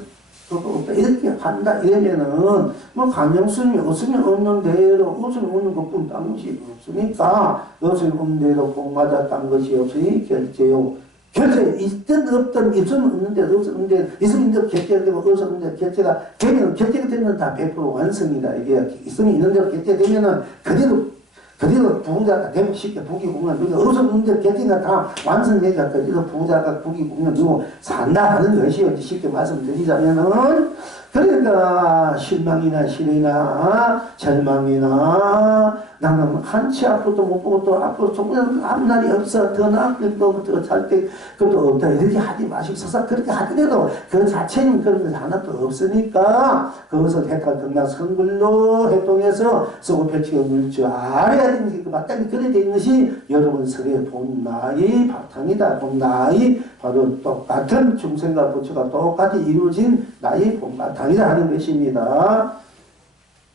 것도 없다. 이렇게 한다. 이러면은 뭐 강령수이 없으면 없는 대로 없으면 없는 것뿐 딴 것이 없으니까 없으면 없는 대로 꼭 맞아 딴 것이 없으니 결제요. 결제 있든 없든 있으면 없는데 없었는데 있으면 있는 결제가 되고 없었는데 결제가 되면 결제가 되면 다 100% 완성이다. 이게 있으면 있는 대로 결제되면은 그대로 부자가 되고 쉽게 부귀 공연 누가 없었는데 결제가 다 완성되니까 그대로 부자가 부귀 공연 누고 산다 하는 것이요. 쉽게 말씀드리자면은 그러니까 실망이나 시련이나 절망이나 나는 한치 앞으로도 못 보고 또 앞으로 조금 앞날이 없어 더 나을 더잘 때 그것도 없다 이렇게 하지 마시고 그렇게 하더라도 그 자체는 그런 것 하나도 없으니까 그것을 해탈 극락 선글로 활동해서 쓰고 펼치고 물 줄 알아야 되는 게 마땅히 그래 되는 것이 여러분 설의 본나의 바탕이다. 본나의 바로 똑같은 중생과 부처가 똑같이 이루어진 나의 본바탕이다 하는 것입니다.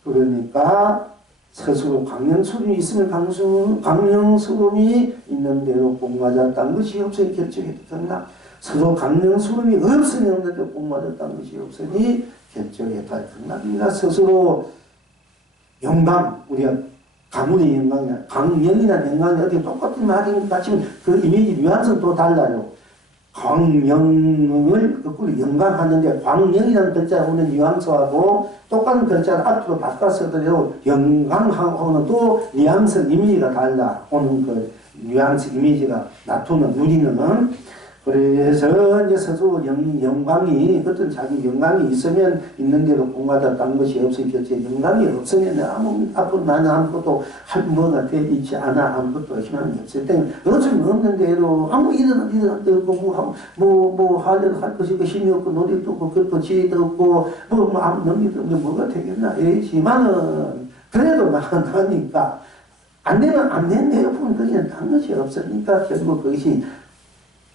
그러니까 스스로 강령스러움이 있으면 강령스러움이 있는 대로 꼭 맞았다는 것이 없으니 결정했다. 서로 강령스러움이 없으면 없는 대로 꼭 맞았다는 것이 없으니 결정했다. 스스로 영광, 우리가 가문의 영광이나 강령이나 영광이 어떻게 똑같은 말인 것 같지만 그 이미지 뉘앙스는 또 달라요. 광명을 거꾸로 영광하는데 광명이라는 글자에 오는 뉘앙스하고 똑같은 글자를 앞으로 바꿔서도 영광하고는 또 뉘앙스 이미지가 달라 오는 그 뉘앙스 이미지가 나타는 우리는. 그래서 이제 서서 영광이 어떤 자기 영광이 있으면 있는데도 공하다 딴 것이 없으겠지. 영광이 없으면 앞으로 나는 아무것도 할 뭐가 되지 있지 않아. 아무것도 희망이 없을 때 어쩌면 없는데도 아무 일은 없고 뭐 하려고 할 것이 힘이 없고 노력도 없고 그것도 지혜도 없고 뭐 아무 능력도 없는데 뭐가 되겠나 이러지만은 그래도 나니까 안 되면 안 된대요. 그냥 딴 것이 없으니까 결국 그것이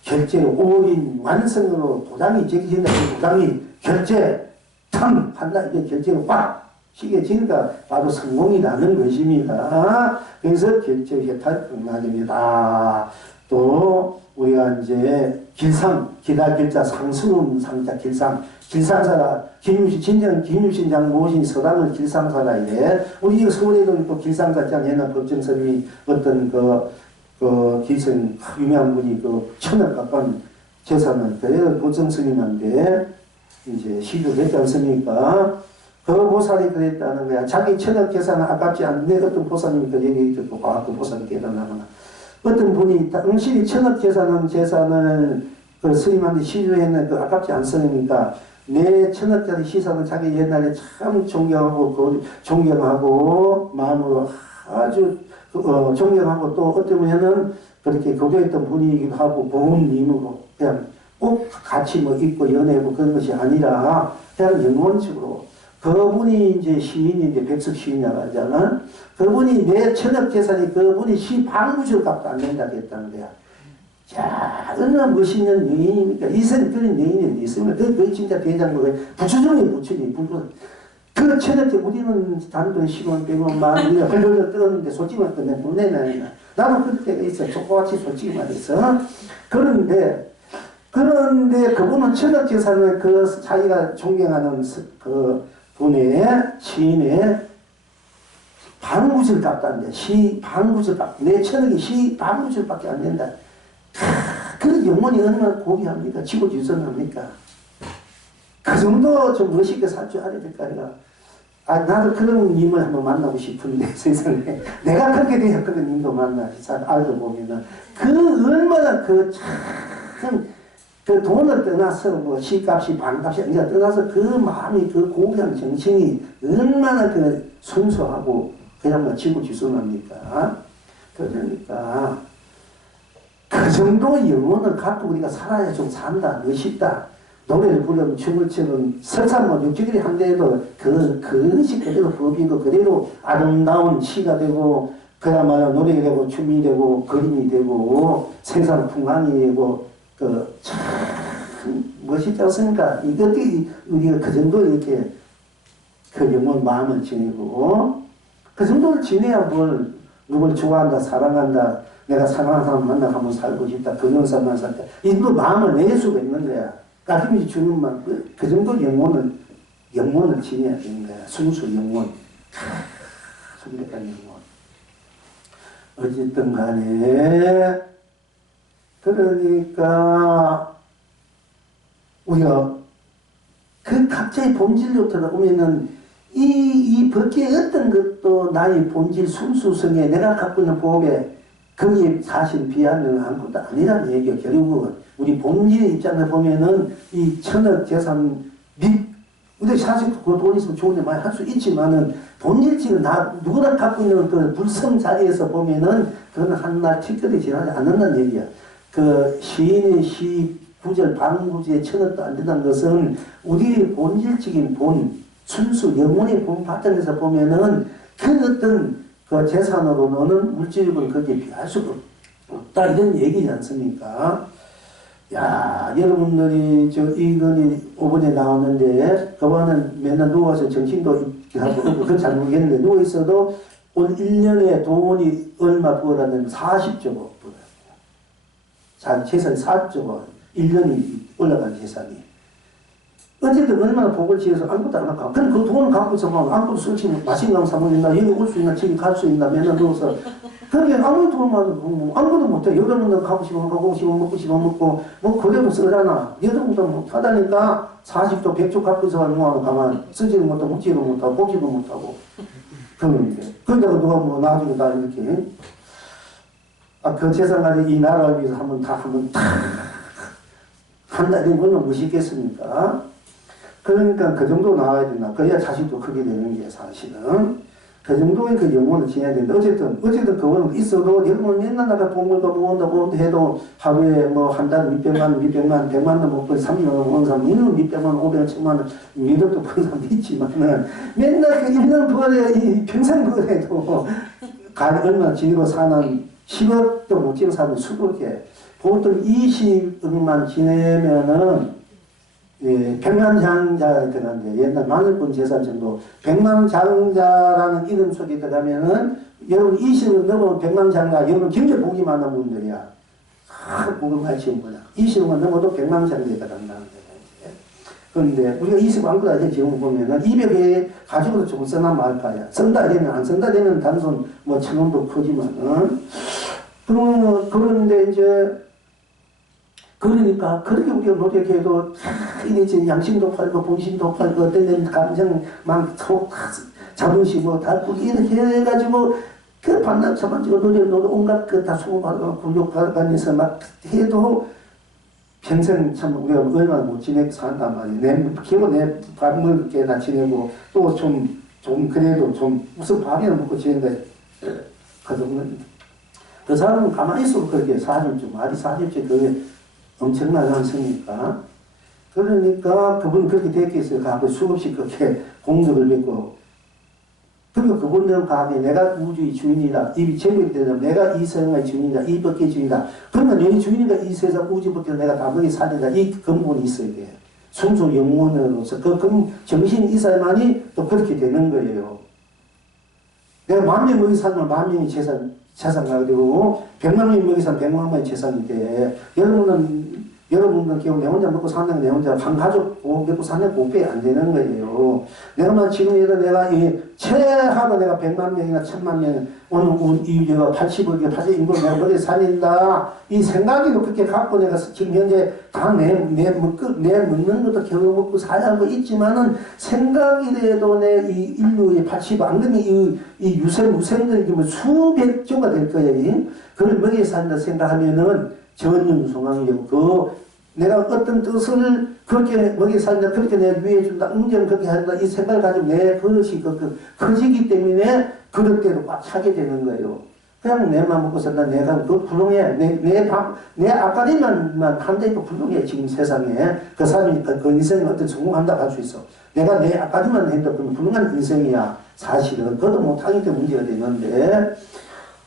결제 올인 완성으로 도장이 제기진다. 도장이 결제 탕 한다. 이게 결제가 꽉 시켜지니까 바로 성공이 나는 것입니다. 그래서 결제 해탈 극락입니다. 또 우리가 이제 길상 기다 길자 상수음 상자 길상사라 진정 김유신장 모신 서당을 길상사라에 우리 서울에도 또 길상사장 옛날 법정선이 어떤 기생 유명한 분이 천억 가까운 재산을 보정 스님한테 이제 시주를 했지 않습니까? 그 보살이 그랬다는 거야. 자기 천억 재산은 아깝지 않은데 어떤 보살님이 그 얘기 듣고 그 보살이 깨달아나거나 어떤 분이 당신이 천억 재산을 그 스님한테 시주했는데 아깝지 않습니까? 내 천억짜리 시산을 자기 옛날에 참 존경하고 마음으로 아주 존경하고 또 어떻게 보면은 그렇게 교도했던 분이기도 하고 보험님으로 그냥 꼭 같이 뭐 있고 연애하고 그런 것이 아니라 그냥 영원적으로 그분이 이제 시인인데 백석 시인이라고 하잖아. 그분이 내 천억 재산이 그분이 시 반구절 값도 안 된다고 했다는 거야. 자, 얼마나 멋있는 여인입니까? 이생 그런 여인이 있으면 그 진짜 대장부가 부처중에 부처지. 그 천억째 우리는 단돈 10원, 100원, 만원 흘러흘러 떨었는데 솔직히 말해서 내 돈 내놔야 나도 그럴 때가 있어. 족같이 솔직히 말해서. 그런데 그분은 천억 재산을 그 자기가 존경하는 그 분의 시인의 반구절 값도 안 돼. 시 반구절 값. 내 천억이 시 반구절밖에 안 된다. 그 영혼이 얼마나 고귀합니까? 지고지선합니까? 그 정도 좀 멋있게 살 줄 알아야 될 거 아니야. 나도 그런 님을 한번 만나고 싶은데, 세상에. 내가 그렇게 돼야 그런 님도 알고 보면은. 얼마나 돈을 떠나서 뭐 시값이 반값이 아니라 떠나서 그 마음이 그 고귀한 정신이 얼마나 순수하고 그냥 뭐 지고지순합니까? 그러니까 그 정도 영혼을 갖고 우리가 살아야 좀 산다, 멋있다. 노래를 부르면 춤을 추면 설사뭐 육지들이 한데도 그것이 그대로 법이고 그대로 아름다운 시가 되고 그야말로 노래가 되고 춤이 되고 그림이 되고 세상 풍광이 되고 참 멋있지 않습니까? 이것들이 우리가 그 정도 이렇게 그 영혼 마음을 지니고 그 정도를 지내야 누굴 좋아한다 사랑한다 내가 사랑하는 사람 만나 한번 살고 싶다 그런 사람만 살다 이거 마음을 낼 수가 있는 거야. 가끔씩 주는 만 그 정도 영혼을 지내야 되는 거야. 순수 영혼. 순백한 영혼. 어쨌든 간에 그러니까 우리가 그 각자의 본질로 들어오면은 이 법계의 어떤 것도 나의 본질 순수성에 내가 갖고 있는 법에 거기에 사실 비하면 아무것도 아니라는 얘기예요. 결국은 우리 본질의 입장을 보면은 이 천억 재산 근데 사실 그 돈 있으면 좋은데 많이 할 수 있지만은 본질적으로 누구나 갖고 있는 그 불성 자리에서 보면은 그건 한날 티끌이 지나지 않는다는 얘기야. 그 시인의 시 구절 반구절에 천억도 안 된다는 것은 우리의 본질적인 순수 영혼의 본 바탕에서 보면은 그 어떤 그 재산으로는 물질력은 거기에 비할 수가 없다 이런 얘기지 않습니까? 야, 여러분들이 이건이 5번에 나오는데 그거는 맨날 누워서 정신도 하고 그건 잘 모르겠는데 누워있어도 올 1년에 돈이 얼마 벌었는데 40조가 벌어요. 재산이 40조가 1년이 올라간 재산이. 어쨌든 얼마나 복을 지어서 아무것도 안 갖고 근데 그 돈을 갖고 있으면 아무것도 쓸지 맛있는 거 사먹는다 여기 올 수 있나 저기 갈 수 있나 맨날 누워서 그게 아무것도 아무것도 못해. 여러분들 가고 싶으면 가고 싶으면 먹고 싶으면 먹고 뭐 그래도 쓰잖아. 여러분들 못하다니까 40조 100조 갖고 있어 뭐하러 가만 쓰지도 못하고 먹지도 못하고 뽑지도 못하고 그러는데 그런데가 누가 나중에 다 이렇게 그 재산 가지고 이 나라를 위해서 한번 한다니 얼마나 멋있겠습니까? 그러니까 그 정도 나와야 된다. 그래야 자식도 크게 되는 게 사실은. 그 정도의 그 영혼을 지내야 되는데, 어쨌든 그거는 있어도, 여러분 맨날 나가 동물도 모은다고 해도 하루에 뭐 한 달 몇백만, 100만 넘고 30만 원 모은 사람, 이는 몇백만, 500만, 1000만 원, 미력도 큰 사람도 있지만은, 맨날 그 1년 벌에, 평생 벌에도, 얼마나 지내고 사는 10억도 못 지는 사람이 수백에, 보통 20억만 지내면은, 예, 백만장자가 들어가는데 옛날 만일권 재산 정도 백만장자라는 이름 속에 들어가면은 여러분 20을 넘으면 백만장자 여러분 경제 복이 많은 분들이야. 복을 많이 지은 거야. 20만 넘어도 백만장자가 들어간다는 거야. 그런데 우리가 20 안 그러다 지금 보면은 200에 가지고도 조금 써나 말까야. 쓴다 되면 안 쓴다 되면 단순 뭐 천원도 크지만은 그런데 이제 그러니까 그렇게 우리가 노력해도 이제 양심도 팔고 본심도 팔고 어떤 데는 감정 막 자존심 뭐다 이렇게 해가지고 그 반납 차만지고 노력 온갖 그 다 소모받고 굴욕받으면서 막 해도 평생 참 우리가 얼마나 못 지내고 산단 말이야. 겨우 내 밥 먹을 게나 지내고 또 좀 그래도 좀 무슨 밥이나 먹고 지낸다. 그 정도는 그 사람은 가만히 있어도 그렇게 사줄지 말이 사줄지 그게 엄청나지 않습니까? 그러니까 그분 그렇게 됐겠어요. 가고 수없이 그렇게 공덕을 뵙고. 그리고 그분들은 가게 내가 우주의 주인이다. 이 제목이 되면 내가 이 세상의 주인이다. 이 법계의 주인이다. 그러면 여기 주인이다. 이 세상 우주법계를 내가 다 먹이 살린다. 이 근본이 있어야 돼요. 순수 영혼으로서 그 정신이 있어야만이 또 그렇게 되는 거예요. 내가 10,000명 먹이 살면 10,000명이 재산 가지고 100만 원이 먹이 살면 100만 원만이 재산이 돼. 여러분들 기억 내 혼자 먹고 사는 내 혼자 한 가족 먹고 사는 곱게 안 되는 거예요. 내가 지금 예를 내가 최하도 내가 100만 명이나 1000만 명 오늘 이 내가 80억에 80인구 내가 머리에 살린다 이 생각이 그렇게 갖고 내가 지금 현재 다 내 먹는 것도 겨우 먹고 사야 하고 있지만은 생각이라도 내 이 인류의 80억 안 그러면 이 무생들이 수백 조가 될 거예요. 그걸 먹여 산다 생각하면은 전윤송왕이고 내가 어떤 뜻을 그렇게 먹여 살다 그렇게 내가 유해준다 응전 그렇게 한다 이 생각을 가지고 내 그릇이 커지기 때문에 그릇대로 꽉 차게 되는 거예요. 그냥 내만 먹고 산다 내가 그 훌륭해 내 앞가림만 한다 해도 훌륭해 지금 세상에 그 사람이 그 인생에 어떤 성공한다 할 수 있어. 내가 내 앞가림만 해도 그럼 훌륭한 인생이야 사실은 그것도 못하기 때문에 문제가 되는데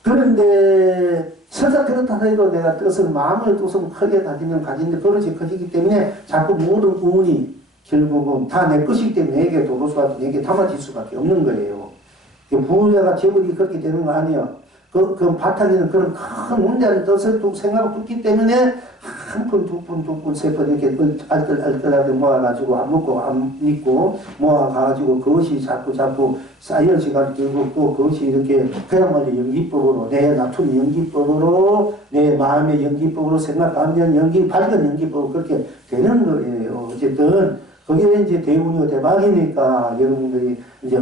그런데 설사 그렇다 해도 내가 뜻을 마음을 뜻을 크게 가지는데 그릇이 커지기 때문에 자꾸 모든 운이 결국은 다 내 것이기 때문에 내게 도로 수밖에 내게 담아질 수밖에 없는 거예요. 부자가 재벌이 그렇게 되는 거 아니에요. 그 바탕에는 그런 큰 문제는 뜻을 또 생각을 뒀기 때문에 한 푼, 두 푼, 세 푼 이렇게 알뜰하게 모아가지고 안 먹고 안 믿고 모아가지고 그것이 자꾸 쌓여지가지고 또 그것이 이렇게 그야말로 연기법으로 내 나쁜 연기법으로 내 마음의 연기법으로 생각하면 밝은 연기법으로 그렇게 되는 거예요. 어쨌든 그게 이제 대운이고 대박이니까 여러분들이 이제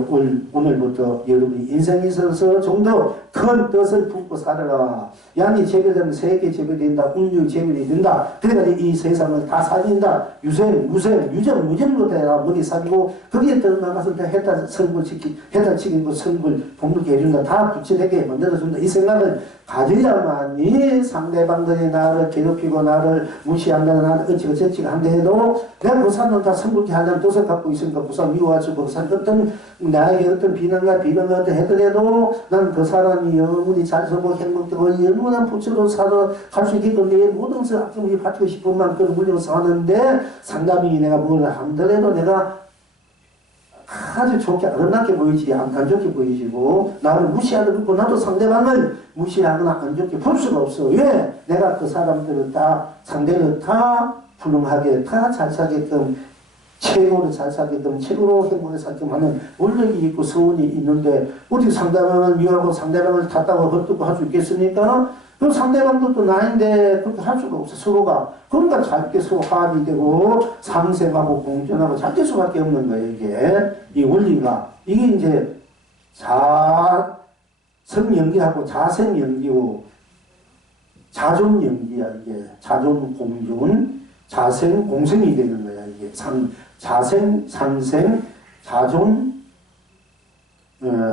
오늘부터 여러분이 인생에 있어서 좀 더 큰 뜻을 품고 살아라. 양이 재배되면 세계 재배된다. 운율 재배이 된다. 그래가지고 이 세상을 다 살린다. 유생, 무정으로 되라. 먹이 살리고 거기에 들어가서 해탈 치기고 성불, 복물게 해준다. 다 구체되게 만들어준다. 이 생각을 가져야만이 상대방들이 나를 괴롭히고 나를 무시한다. 나를 어찌고 저찌고 한다 해도 내가 그 사람은 다 성불게 하려는 뜻을 갖고 있으니까 그 사람 미워하시고 그 사람 나에게 어떤 비난과 비난을 하더라도 난 그 사람이 영원히 잘 살고 행복되고 영원한 부처로 살아갈 수 있게끔 내 모든 것을 아낌없이 바치고 싶은 만큼 물려고 사는데 상담이 내가 뭘 하더라도 내가 아주 좋게 아름답게 보이지 안 좋게 보이시고 나를 무시하고 나도 상대방을 무시하거나 안 좋게 볼 수가 없어. 왜? 내가 그 사람들을 다 상대를 다 훌륭하게 다 잘 살게끔 최고로 잘 살게끔 최고로 행복하게 살게끔 하는 원력이 있고 서운이 있는데 어떻게 상대방을 미워하고 상대방을 탓하고 헛듣고 할 수 있겠습니까? 그 상대방도 또 나인데 그렇게 할 수가 없어 서로가. 그러니까 잘게 서로 화합이 되고 상생하고 공존하고 잘 될 수밖에 없는 거예요. 이게 이 원리가 이게 이제 자성연기하고 자생연기고 자존 연기야, 이게. 자존 공존, 자생 공생이 되는 거야, 이게. 자생, 상생, 자존,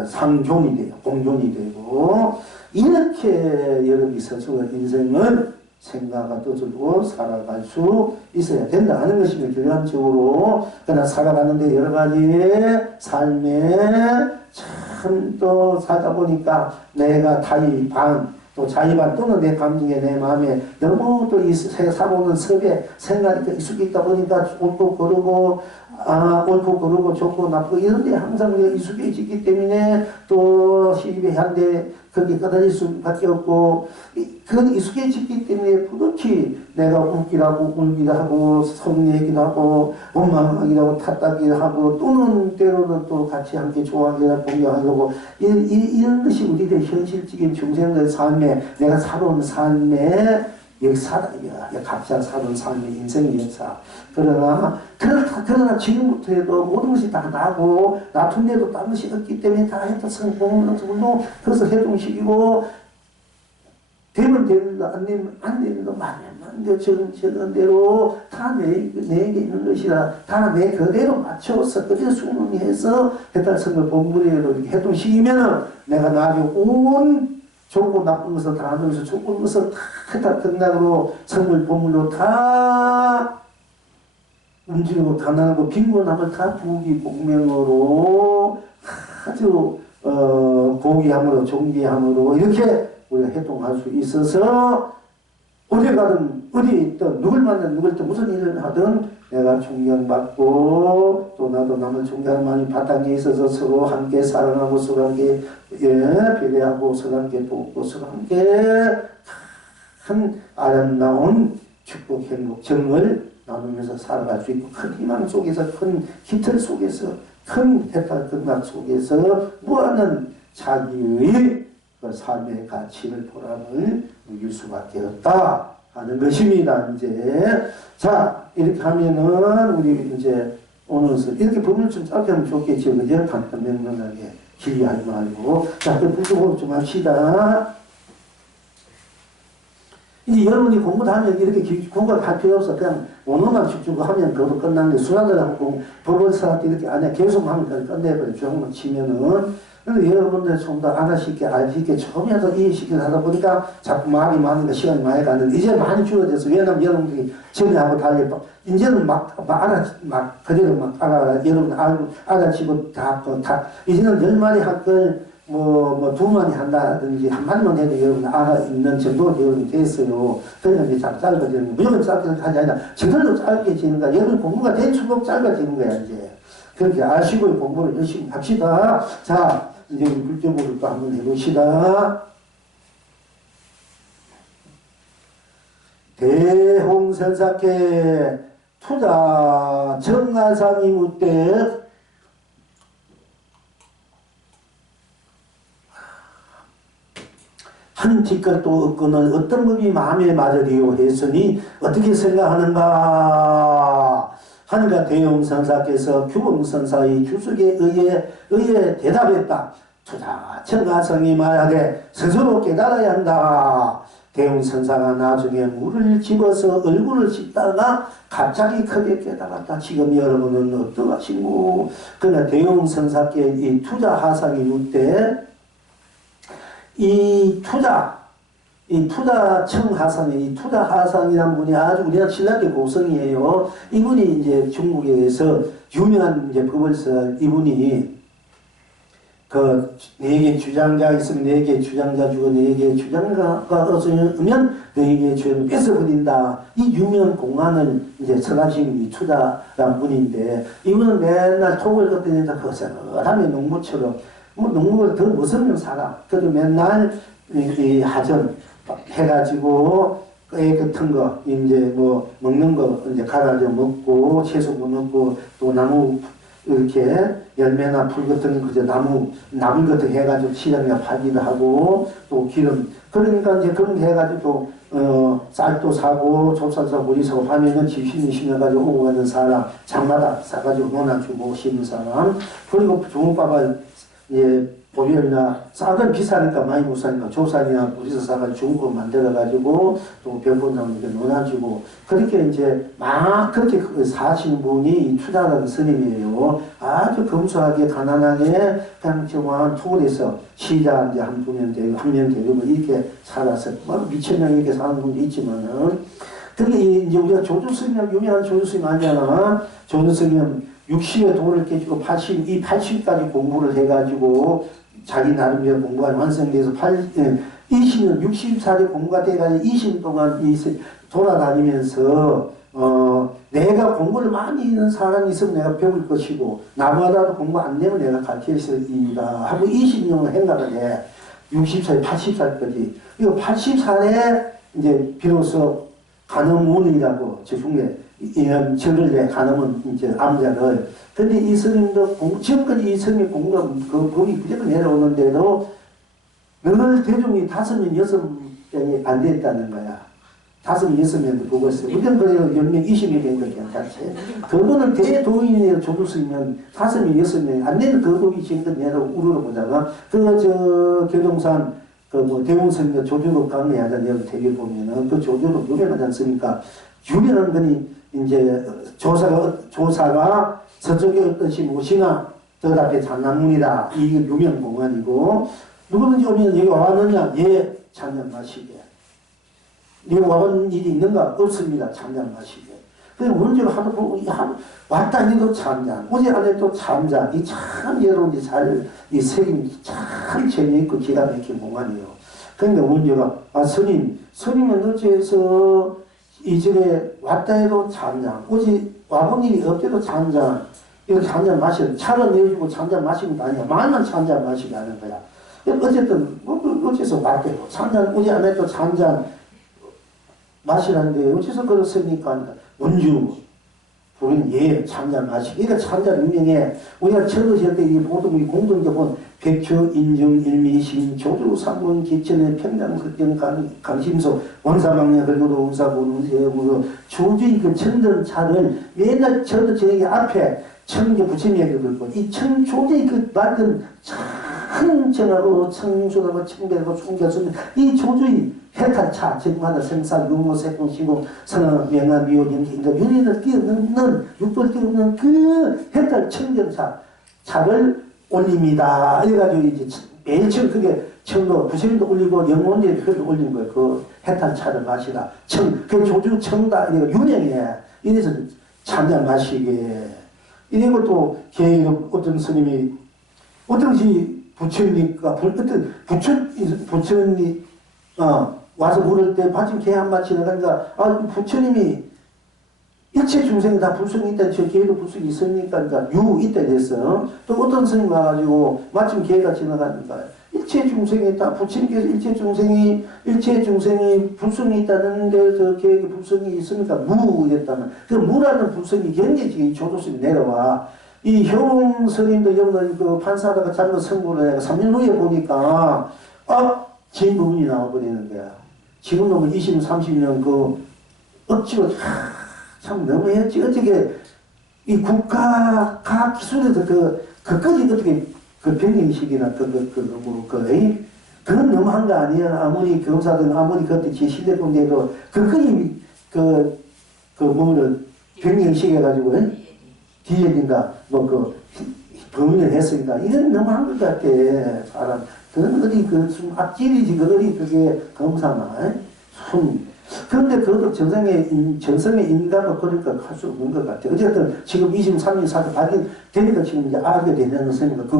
상존이 돼요. 공존이 되고. 이렇게 여러분이 스스로 인생을 생각과 뜻을 두고 살아갈 수 있어야 된다 하는 것이며, 결론적으로. 그러나 살아가는데 여러 가지 삶에 참 또 살다 보니까 내가 타의반, 또 자의반 또는 내 감정에 내 마음에 너무 또 이 사고는 섭에 생각이 익숙해 있다 보니까 옳고 그르고 옳고 그르고 좋고 나쁘고 이런데 항상 우리가 익숙해지기 때문에 또 시집에 한데 거기에 꺼달릴 수밖에 없고, 그건 익숙해지기 때문에 부득이 내가 울기도 하고 성 얘기도 하고 원망하기도 하고 탓하기도 하고 또는 때로는 또 같이 함께 좋아하기도 하고 공유하려고 이런 것이 우리의 현실적인 중생의 삶에 내가 살아온 삶의 역사다. 각자 살아온 삶의 인생 역사. 그러나 지금부터 해도 모든 것이 다 나고 나쁜데도 딴 것이 없기 때문에 다 해도 성공은 그것을 해동시키고 되면 되는데 안 되는데 만에 저런 대로 다 내게 있는 것이라 다 내 그대로 맞춰서 그대로 순응해서 해탈성을 본부대로 이렇게 해동시키면은 내가 나중에 온 좋고 나쁜 것을 다 하면서 좋은 것을 다 등락으로 성물 본물로 다 움직이고 가난하고 빈곤함을 다 부귀공명으로 아주 고귀함으로 존귀함으로 이렇게 우리가 해동할 수 있어서 어디 가든 어디에 있든 누굴 만나든 누굴 때 무슨 일을 하든 내가 존경받고 또 나도 남을 존경하는 마음이 바탕에 있어서 서로 함께 사랑하고 서로 함께 배려하고 서로 함께 돕고 서로 함께 한 아름다운 축복 행복 정을 나누면서 살아갈 수 있고 큰 희망 속에서 큰 깃털 속에서 큰 해탈 극락 속에서 무한한 자기의 그 삶의 가치를 보람을 누릴 수밖에 없다 하는 것입니다. 이제 자 이렇게 하면은 우리 이제 오늘서 이렇게 부분을 좀 짧게 하면 좋겠죠. 그죠? 간단 명료하게 길게 하지 말고 자 그 부분 좀 합시다. 이제 여러분이 공부도 하면 이렇게 공부를 할 필요 없어. 그냥 원어만 집중하고 하면 그것도 끝나는데 수학들하고 법원사한테 이렇게 안에 계속 하면 끝내버려. 주학만 치면은. 근데 여러분들 좀 더 알아쉽게 알쉽게 처음에서 이해시키려 하다 보니까 자꾸 말이 많으니까 시간이 많이 가는데 이제 많이 줄어들어서 왜냐면 여러분들이 전에하고 달리 이제는 막 그대로 막 여러분 알아치고 다 이제는 10마리 할 걸 뭐 2마리 한다든지 한 마리만 해도 여러분 알아 있는 정도가 여러분 됐어요. 그러니까 이제 짧아지는 거. 무조건 짧게 하지 아니라 저절로 짧게지는 거야. 여러분 공부가 될수록 짧아지는 거야 이제. 그렇게 아시고 공부를 열심히 합시다. 자, 이제 불교부를 또 한번 해봅시다. 대홍선사께 투자 정나상이 묻되 한 티끌도 없거늘 어떤 법이 마음에 맞으리요 했으니 어떻게 생각하는가 하니까 대용선사께서 규봉선사의 주석에 의해 대답했다. 투자 정가성이 말하되 스스로 깨달아야 한다. 대용선사가 나중에 물을 집어서 얼굴을 씻다가 갑자기 크게 깨달았다. 지금 여러분은 어떠하신고? 그러나 대용선사께 이 투자 하상이 묻되 이 투자청 하상이, 이 투자 하상이라는 분이 아주 우리나라 신라계 고성이에요. 이분이 이제 중국에서 유명한 이제 법을서 이분이 그 4개 주장자 있으면 4개 주장자 주고 4개 주장자가 없으면 4개 주장을 뺏어버린다. 이 유명한 공안을 이제 설하신 이 투자란 분인데 이분은 맨날 톡을 걷다니다 거슬하면 농부처럼 뭐 농부보다 더 무서운 살아. 그래도 맨날 이 하전 해가지고 애 같은 거 이제 뭐 먹는 거 이제 갈아져 먹고 채소도 먹고 또 나무 이렇게 열매나 풀 같은 그저 나물 같은 거 해가지고 시장에 팔기도 하고 또 기름 그러니까 이제 그런 거 해가지고 쌀도 사고 좁쌀 사고 고기 사고 하면은 집신이 심어가지고 오고 가는 사람 장마다 사가지고 논아주고 심는 사람 그리고 주먹밥을 예, 보리나 싸든 비싸니까 많이 못 사니까 조산이나 우리서 사가 좋은 거 만들어가지고 또 병원장 이렇게 놓아주고 그렇게 이제 막 그렇게 사시는 분이 투자하는 스님이에요. 아주 검소하게 가난하게 그냥 정말 투울에서 시자 이제 한 명 되고 이렇게 살아서 뭐 미천명 이렇게 사는 분도 있지만은 그게 이제 우리가 조주스님 유명한 조주스님 아니잖아. 조주스님 60에 돈을 깨지고 80까지 공부를 해가지고 자기 나름대로 공부가 완성돼서 20년 60살에 공부가 돼가지고 20년 동안 돌아다니면서 내가 공부를 많이 있는 사람이 있으면 내가 배울 것이고 나보다도 공부 안 되면 내가 가르치리라 하고 20년을 생각을 해. 60살, 80살까지. 이거 80살에 이제 비로소 간음운이라고 중에 이런 절을 내 간음은 이제 암자를. 근데 이 스님도 지금까지 이 스님이 공부가 그 법이 무조건 내려오는데도 늘 대중이 5명, 6명이 안 됐다는 거야. 5명, 6명도 보고 있어요. 무조건 그래요. 10명, 20명이 된 거 괜찮지. 그분은 대도인이에요. 조주스면 5명, 6명이 안 되는 그 법이 지금 우러러보다가 교동산 대웅스님도 조주로 강의하자 여기 대개 보면은 그 조주로 유명하지 않습니까? 유명한 거니 이제 조사가 서쪽의 뜻이 무엇이나 저 앞에 장남문이다. 이게 유명 공간이고 누구든지 오면 여기 와봤느냐? 예, 잔잔 마시게. 여기 와본 일이 있는가? 없습니다. 잔잔 마시게. 그래서 문제가 하도 보고 왔다 해도 잔잔, 오지 않아도 잔잔. 이 참 여러분이 이 색이 참 재미있고 기가 막힌 공간이에요. 그러니까 문제가 스님은 어째서 이 집에 왔다 해도 잔잔, 오지 와본 일이 없대도 잔잔. 이거 잔잔 마시는 차를 내주고 잔잔 마시는 거 아니야. 말만 잔잔 마시게 하는 거야. 어쨌든 어째서 왔대도 잔잔, 오지 않아도 잔잔 마시라는데 어째서 그렇습니까? 원주 우리는 예, 잔잔 마시기. 그러니까 잔잔 유명해. 우리가 처음에 때 이 모든 우리 공동적은 백초, 인중, 일미신, 조주, 삼문, 기천의 평양, 극경, 강심소, 원사방야, 그리고 원사고는 조주의 그 천전차를 맨날 저도 저에게 앞에 청계 부처님에게 들고 이 조주의 그 맑은 청정하고 청순하고 청배하고 총결순 이 조주의 해탈차 즉마다 생사 유무 세공 시공 선언 명한 미호 연기인가 윤리를 뛰어넘는 육도를 뛰어넘는 그 해탈 청전차를 올립니다. 이래가지고 이제 매일 그게 청도 부처님도 올리고 영혼제도 그렇게 올린 거예요. 그 해탈차를 마시라. 그 조주 청다 이래가 유명해. 이래서 잔잔 마시게. 이래고 또 계획 어떤 스님이 어떤 부처님과 어떤 부처님 와서 물을 때 마침 개 한 마치 나가니까 부처님이 일체 중생이 다 불성이 있다. 저 개도 불성이 있습니까? 그러니까 있다 됐어. 또 어떤 스님 와가지고 마침 개가 지나가니까 일체 중생이 다 부처님께서 일체 중생이 불성이 있다는데 저 개에게 불성이 있으니까 이랬다면 그 무라는 불성이 경계지기 조도스이 내려와. 이 효웅 스님도 여러분 그 판사다가 잘못 선고를 해가 3년 후에 보니까 진 부분이 나와버리는 거야. 지금 놈은 20, 30년 그 억지로 참 너무했지. 어떻게 이 국가 과학 기술에서 그까지 어떻게 그 병행식이나 그건 너무한 거 아니야. 아무리 교사든 아무리 그때 제시대군데도 그까지 뭐를 병행식 해가지고 DL인가 범인을 했으니까 이건 너무한 것 같아. 사람 그건 어디 앞질이지 어디 그게 검사나 그런데 그것도 정성의 인가가 그러니까 할 수 없는 것 같아. 어쨌든 지금 23년 사태 발견되니까 지금 이제 알게 되는 선이니까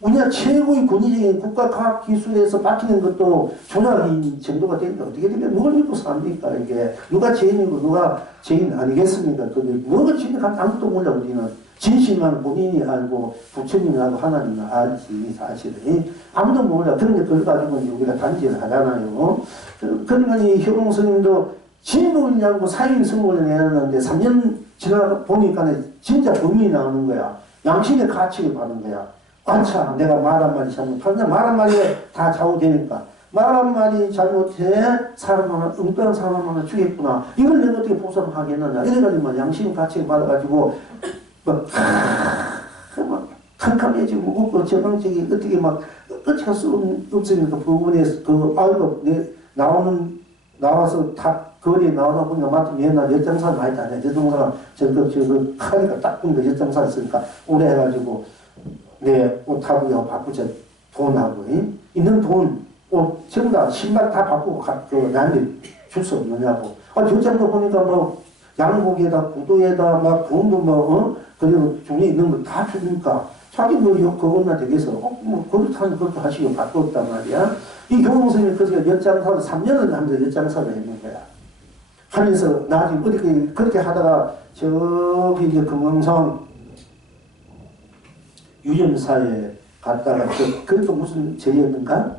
우리가 최고의 권위적인 국가과학기술에서 바뀌는 것도 조작이 정도가 되니까 어떻게 되면 누굴 믿고 삽니까? 이게 누가 죄인이고 누가 죄인 아니겠습니까? 그게 뭐가 죄인이 아무도 몰라. 우리는 진실만 본인이 알고 부처님이 알고 하나님이 알지 사실은 아무도 몰라. 그런데 그걸 가지고 우리가 단지를 하잖아요. 그러니까 이 효봉 스님도 진법을 알고 사인 선고를 내놨는데 3년 지나 보니까 진짜 범인이 나오는 거야. 양심의 가치를 받는 거야. 관차 내가 말 한마디 잘못한다. 말 한마디에 다 좌우되니까 말 한마디 잘못해 사람 하나 엉뚱한 사람 하나 죽였구나. 이걸 내가 어떻게 보상을 하겠느냐. 이래가지고 양심 가치를 받아가지고 캄캄해지고 무겁고 전형적이 어떻게 막 어떻게 할 수 없으니까 그 부분에 그 알고 나와서 다 거리에 나오다 보니까 마침 옛날 엿장사 많이 다녀. 엿장사가 저거 카니까 딱 보니까 엿장사 있으니까 오래 해가지고 내 옷하고 바꾸자 돈하고 있는 돈 옷 전부 다 신발 다 바꾸고 나한테 줄 수 없느냐고. 저 정도 보니까 뭐 양복에다 구두에다 막 돈도 그리고 중에 있는 거 다 주니까 자기 그것나 되겠어. 그렇다면 그렇게 하시고 바꿨단 말이야. 이 교봉스님이 그래서 엿장사를 3년을 하면서 엿장사를 했는 거야. 하면서 나중에 그렇게 하다가 저기 이제 금강산 유전사에 갔다가 그것도 무슨 제였는가?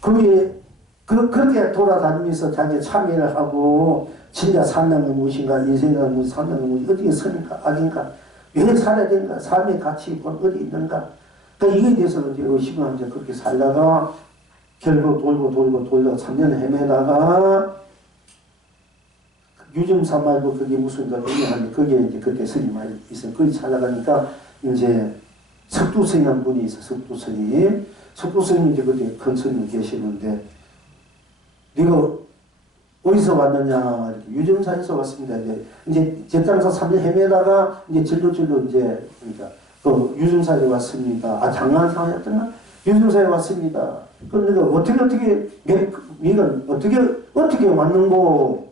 그렇게 돌아다니면서 자기 참여를 하고 진짜 산다는 무엇인가 인생이라는 무엇 산다는 무엇이 어떻게 선인가 악인가 왜 살아야 되는가 삶의 가치 어디 있는가 그러니까 이거에 대해서는 이제 의식을 하면서 그렇게 살다가 결국 돌고 3년 헤매다가 유정사 말고 그게 무슨 의미하는데 거기에 이제 그렇게 스님이 있어요. 거기 찾아가니까 이제 석두스님 분이 있어. 석두스님이 이제 그때 큰 스님이 계시는데 네가 어디서 왔느냐? 유정사에서 왔습니다. 이제 제장사 3년 헤매다가 이제 질로 이제 그러니까 그 유정사에 왔습니다. 장난상이었더나 유정사에 왔습니다. 그럼 내가 어떻게 왔는고?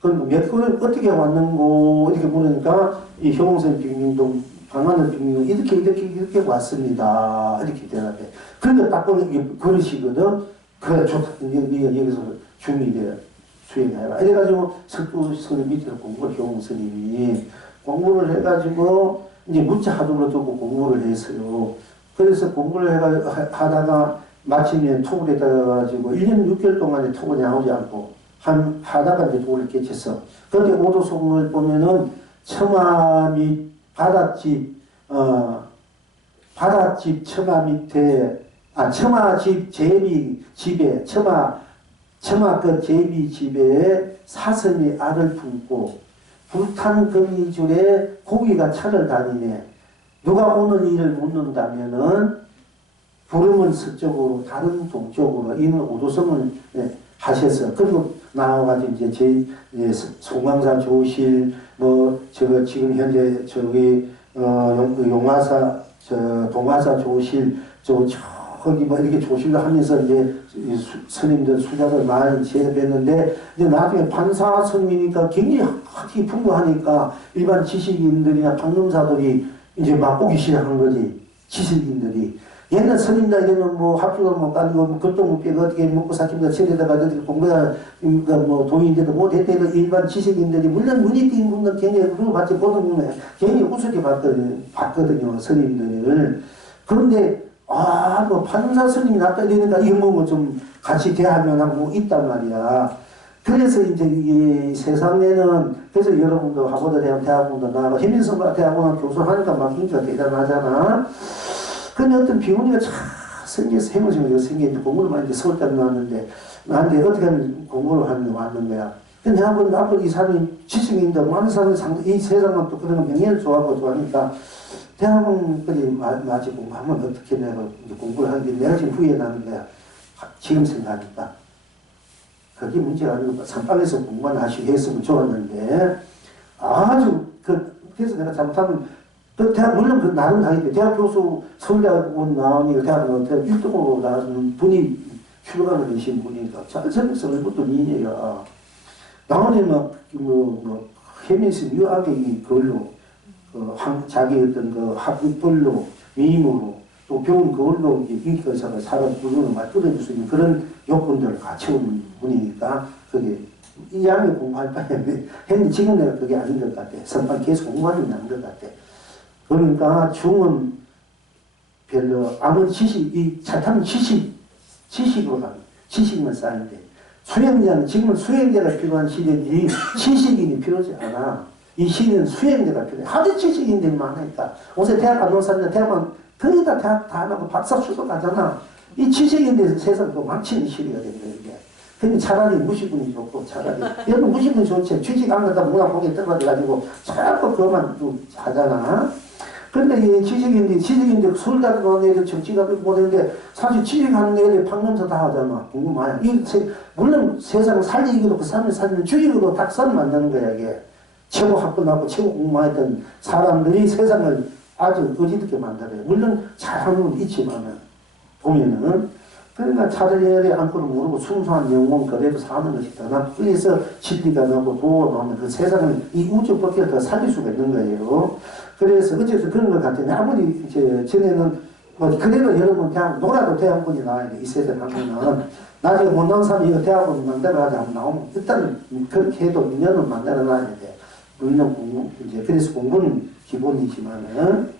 그럼 몇 번을 어떻게 왔는고? 이렇게 물으니까 이 효공선 빙민동 방안을 빙민동 이렇게 왔습니다. 이렇게 대답해. 그런데 딱 보면 그러시거든. 그래 좋다. 여기서 중의돼. 수행해라. 이래가지고 석두스님 밑에서 공부를 효공스님이 공부를 해가지고 이제 무차하도로 두고 공부를 했어요. 그래서 공부를 하다가 마침내 톡을 해가지고 1년 6개월 동안에 톡을 나오지 않고 하다가 이제 독을 깨쳤어. 그런데 오도송을 보면은 처마 및 바닷집 처마 밑에 처마집 제비집에 처마 그 제비집에 사슴이 알을 품고 불탄 거미줄에 고기가 차를 다니네. 누가 오늘 일을 묻는다면은 부름은 서쪽으로 다른 동쪽으로 이는 오도성을 하셔서 그리고 나와가지고 이제 송광사 조실 지금 현재 용화사 동화사 조실 거기 이렇게 조실을 하면서 이제 스님들 수작을 많이 제압했는데 이제 나중에 판사 스님이니까 굉장히 학이 풍부하니까 일반 지식인들이나 방문사들이 이제 맛보기 시작한 거지. 지식인들이. 옛날 스님들 이러면 학교도 못 다니고 그것도 못 빼고 어떻게 먹고 살기보다 절에다가 어떻게 공부가 돈인데도 못했대도 일반 지식인들이 물론 문이 띈 분들 굉장히 그걸 봤지 보던 분은 굉장히 우습게 봤거든요. 스님들을. 그런데 판사 스님이 낫다 이러니까 이거 좀 같이 대하면 하고 있단 말이야. 그래서 이제 이 세상에는 그래서 여러분도 대학원도 나가고 해민성과 대학원 교수하니까 막 인기가 대단하잖아. 근데 어떤 비운이가 참 생겨서 해무심이 생기는데 공부를 많이 서울대 나왔는데 나한테 어떻게 하면 공부를 하는 왔는 거야. 근데 앞으로 이 사람이 지식인데 많은 사람이 이 세상은 또 그런 명예를 좋아하니까 대학원까지 마치 공부하면 어떻게 내가 공부를 하는데 내가 지금 후회 나는 거야. 지금 생각하니까. 그게 문제가 아니고 상방에서 공부만 하시고 했으면 좋았는데 아주 그래서 내가 잘못하면 물론 나름 다니는데 대학 교수 서울대학원 나오니까 대학 1등으로 나온 분이 출간을 내신 분이니까 잘생겼어. 얼굴도 미인이야. 나오니 해면서 묘하게 그걸로 자기 어떤 학벌로 미임으로 또 배운 그걸로 인기가 있어서 사람 구조를 막 끌어줄 수 있는 그런 요건들을 갖춰온 분이니까 그게 이 양을 공부할 바에는 했는데 지금 내가 그게 아닌 것 같아. 선반 계속 공부하는 게 나은 것 같아. 그러니까 중은 별로 아무리 이 차타는 지식으로 가는 지식만 쌓는데 수행자는 지금은 수행자가 필요한 시대지 지식인이 필요하지 않아. 이 시대는 수행자가 필요해. 하도 지식인들이 많으니까 요새 대학 안 온 사람들 대학만 거의 다 대학 다 나고 박사 수도 가잖아. 이 지식인들 세상도 망치는 시대가 된 거야 이게. 근데 차라리 무식분이 좋고 차라리 여러분 무식분이 좋지. 취직 안 가다 문화공에 떨어져가지고 자꾸 그것만 또 하잖아. 근데 이 지식인데 서울 다니고 하는 애들 정치가 못하는데 사실 지식하는 애들 방문서 다 하잖아. 궁금하냐. 물론 세상을 살리기도 그 사람을 살리는 죽이기도 닭살을 만드는 거야, 이게. 최고 학번하고 최고 공부했던 사람들이 세상을 아주 어지럽게 만들어요. 물론 잘하는 건 있지만은, 보면은. 그러니까 차라리 안고를 모르고 순수한 영혼 그래도 사는 것이다. 나 그래서 진리가 나고 도움을 하면 그 세상을 이 우주 밖에 더 살릴 수가 있는 거예요. 그래서 어째서 그런 것 같은데 아무리 이제 전에는 뭐 그래도 여러분 대학 놀아도 대학원이 나와야 돼. 이 세대 하면은 나중에 못난 사람이 이거 대학원 만들어가지고 한번 나오면 일단 그렇게 해도 인연을 만들어 놔야 돼. 우리는 공부 이제 그래서 공부는 기본이지만은.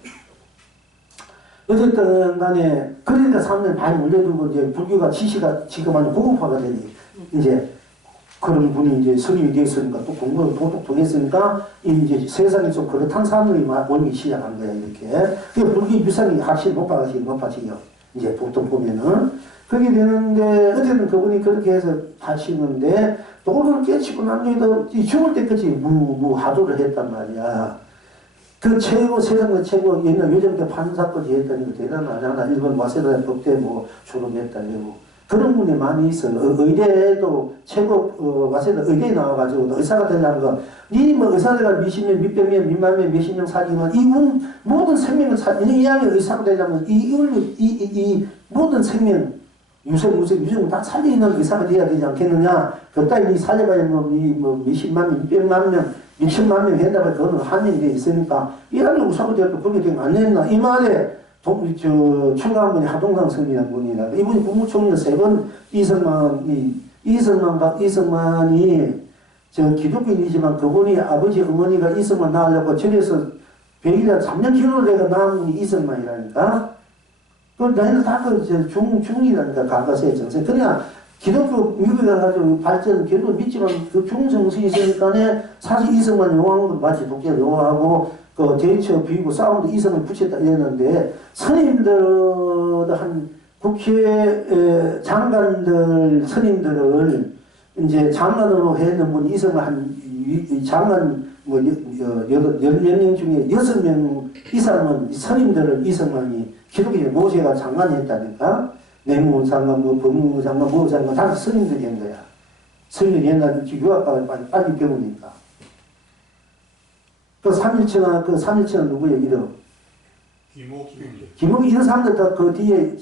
어쨌든 간에, 그러니까 사람들이 많이 몰려들고, 이제 불교가 지시가 지금 아주 고급화가 되니, 이제 그런 분이 이제 스님이 되었으니까, 또 공부를 도둑도 했으니까, 이제 세상에 좀 그렇다는 사람들이 모이기 시작한 거야, 이렇게. 그 불교 유산이 확실히 높아지요. 이제 보통 보면은. 그렇게 되는데, 어쨌든 그분이 그렇게 해서 하시는데, 도를 깨치고 난 뒤에도 죽을 때까지 하도를 했단 말이야. 그 최고, 세상의 최고, 옛날 요즘 때 판사까지 했다는 거 대단하잖아. 일본 와세다 법대 뭐 졸업했다고. 그런 분이 많이 있어. 의대도 최고, 와세다 의대에 나와가지고 의사가 되려는 거. 니 뭐 의사가 몇십 명, 몇백 명, 몇만 명, 몇십 명 사지만 이분 모든 생명을 이왕에 의사가 되려면 이 모든 생명, 유생 다 살리는 의사가 돼야 되지 않겠느냐. 그따위 살려가야 뭐 몇십만 명, 몇백만 명, 몇천만 명 했다가 그거는 한명이 돼 있으니까 이란에 우사가 되었고 그렇게 되면 안 됐나. 이 말에 출가한 분이 하동상 스님이라는 분이라. 이분이 국무총리 3번 이성만이 기독교인이지만 그분이 아버지 어머니가 이성만 낳으려고 절에서 100일에 3년 기도를 내가 낳은 분이 이성만이라니까. 그 나이는 다 중이라니까 가가세의 정세. 그냥 기독교 미국에 가가지고 발전 기독교 믿지만 그 중정신이 있으니까 사실 이성만 용하는 건 마치 독재를 용하고 그 대처 비고 싸움도 이성을 붙였다 이랬는데 스님들 한 국회 장관들 스님들을 이제 장관으로 했는 분 이성을 한 장관 뭐 10명 중에 6명 이상은 스님들을 이성만이 기독교 모세가 장관이 했다니까. 내무부 장관, 뭐 법무부 장관, 뭐 장관 다 스님들이 한 거야. 스님들이 옛날에 유학가를 빨리 배우니까. 그 3.17은 누구예요? 이름? 김옥수 이런 사람들 다 그 뒤에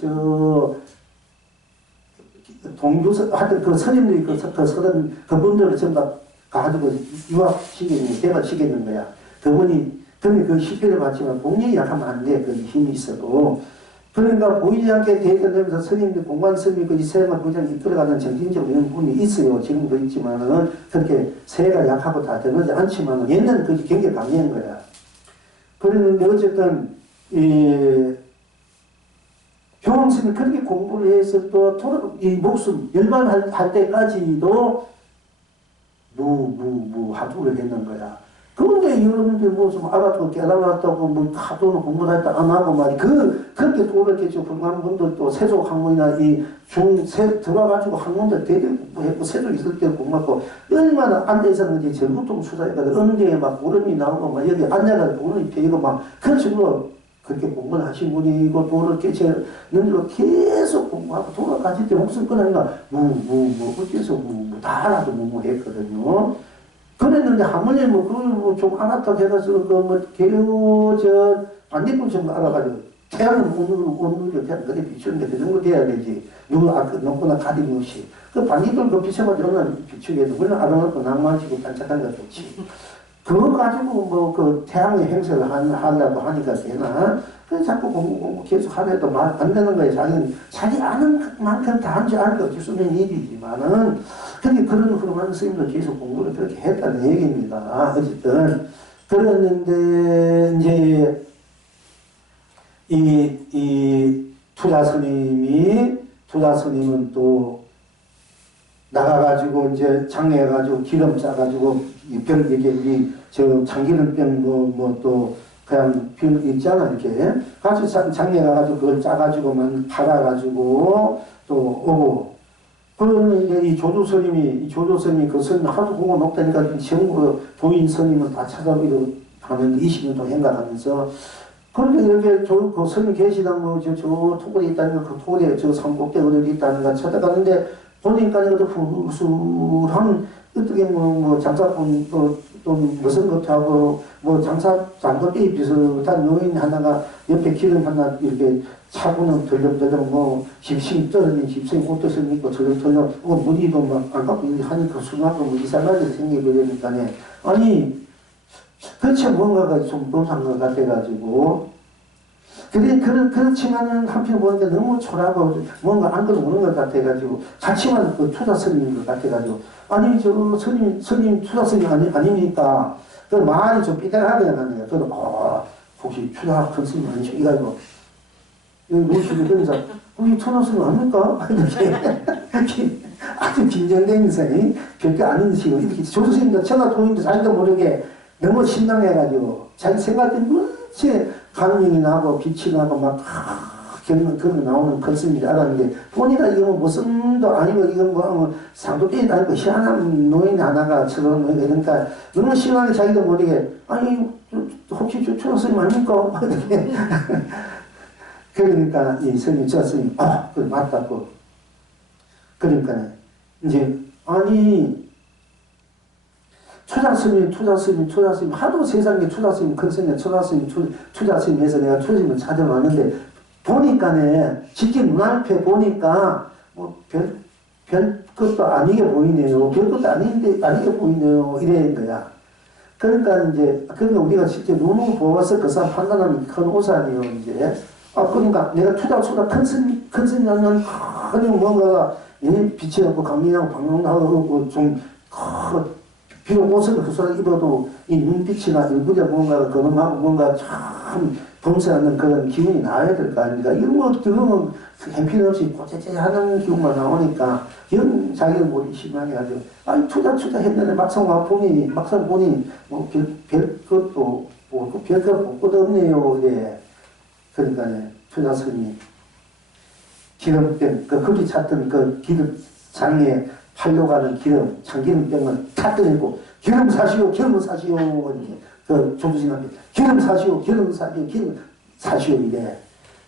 동교서 하여튼 그 스님들이 서른 그분들을 전부 다 가지고 유학시키는 대박시키는 거야. 그분이 그 실패를 받지만 공력이 약하면 안 돼. 그 힘이 있어도. 그러니까 보이지 않게 대전되면서 스님들 공관 스님이 그 세상을 부장 이끌어가는 정신적으로 이런 분이 있어요. 지금도 있지만은 그렇게 세가 약하고 다 되지 않지만은 옛날은 그게 굉장히 강한 거야. 그랬는데 어쨌든 효홍 스님이 그렇게 공부를 해서 또 이 목숨 열반할 때까지도 하두를 했는 거야. 그런데 여러분들 뭐 좀 알았고 깨달았다고 뭐 하도는 공부를 했다 안 하고 말이 그렇게 도를 깨지고 불가하는 분들 또 세속 학문이나 들어가가지고 학문들 되게 공부했고 세속 있을 때 공부하고 얼마나 앉아있었는지 전부통 수사해가지고 언제에 막 울음이 나오고 막 여기 앉아가지고 울음이 펴이고 막 그런 식으로 그렇게 공부를 하신 분이고 도를 깨치는 줄로 계속 공부하고 도를 가질 때 목숨 끊으니까 어째서 다 알아도 했거든요. 그랬는데 하모니 좀 알았다 해가지고 반딧불 정도 알아가지고 태양은 오늘 태양 그래 비추는데 그 정도 돼야 되지. 누구나 가림없이 그 반딧불 비춰가지고 얼마나 비추게도 물론 알아놓고 낭만치고 반짝한 거 좋지. 그거 가지고 그 태양의 행세를 하려고 하니까 되나? 그래서 자꾸 공부 계속 하려도 말 안 되는 거예요. 자기 아는 만큼 다 한 줄 알고 어쩔 수 없는 일이지만은 근데 그런 흐름하는 스님도 계속 공부를 그렇게 했다는 얘기입니다. 어쨌든 그랬는데 이제 이 투자 스님은 또 나가가지고 이제 장애해가지고 기름 짜가지고 참기름병 뭐 또 그냥 병 있잖아 이렇게 같이 장애가가지고 그걸 짜가지고만 팔아가지고 또 오고 그러는데 이 조조스님이 그 스님 하도 공부 높다니까 전부 도인 스님을 다 찾아보기로 하는데 20년 동안 행가하면서 그런데 이렇게 그 스님 계시던 저 토굴에 있다는 그 토굴에 저 산꼭대기에 있다는 찾아가는데 보니까 이것도 후술한 어떻게 장사꾼 또 무슨 것하고 장갑이 비슷한 요인 하나가 옆에 기름 하나 이렇게 차고는 덜렁덜렁 집심 떨어진 집심 옷뜻을 입고 덜렁덜렁 무늬도 막 안 갖고 하니까 순하고 이상하게 생기버리니까네. 아니 그렇지 뭔가가 좀 못한 것 같아가지고 그렇지만은 한편 보니까 너무 초라하고 뭔가 안 끌어오는 것 같아가지고 같이만 그 투자 스님인 것 같아가지고 아니 저 스님 투자 스님 아닙니까? 그 말이 좀 삐딱하게 나가는 거야. 그래서 혹시 투자 큰 스님 아니죠? 이가지고 여기 모시고 그러니까 우리 투자 스님 아닙니까? 이렇게 아주 긴장된 인상이 별게 아닌 식으로 이렇게 조수스님도 천하 도인도 자기도 모르게 너무 신랑해가지고 자기 생각이 문제 감명이 나고 빛이 나고 막 그런 나오는 컨셉인지 알았는데 보니까 이거 무슨도 아니고 이건 상도ጤ도 아니고 희한한 노인 하나가 저런 그러니까 너무 신랑이 자기도 모르게 아니 혹시 저 초등스님 아닙니까? 그러니까 이 스님이 저 스님 그래 맞다고 그러니까 이제 아니 투자스님 하도 세상에 투자스님 큰 스님 투자스님에서 내가 투자스님을 찾아왔는데 보니까네 직접 눈앞에 보니까 별 것도 아니게 보이네요. 별 것도 아니게 보이네요. 이래는 거야. 그러니까 그러니까 우리가 직접 눈으로 보아서 그 사람 판단하면 큰 오산이에요. 이제 그러니까 내가 투자 큰 스님하면 큰 뭔가가 빛이 나고 강민하고 방랑하고 좀 비록 옷을 그 사람 입어도 이 눈빛이나 얼굴에 뭔가 거름하고 뭔가 참 범세하는 그런 기분이 나와야 될 거 아닙니까? 이런 들으면 형편없이 꼬재재하는 기분만 나오니까 영 자기를 모르기 심하게 하죠. 아니 투자 했는데 막상 보니 별 것도 없고 별것 없네요. 예. 그러니까 투자선이 기름병 거기 찾던 그 기름 장에 팔려 가는 기름 참기름병을 다 떠내고 기름 사시오 이렇게 그 조수님한테 기름 사시오 이래.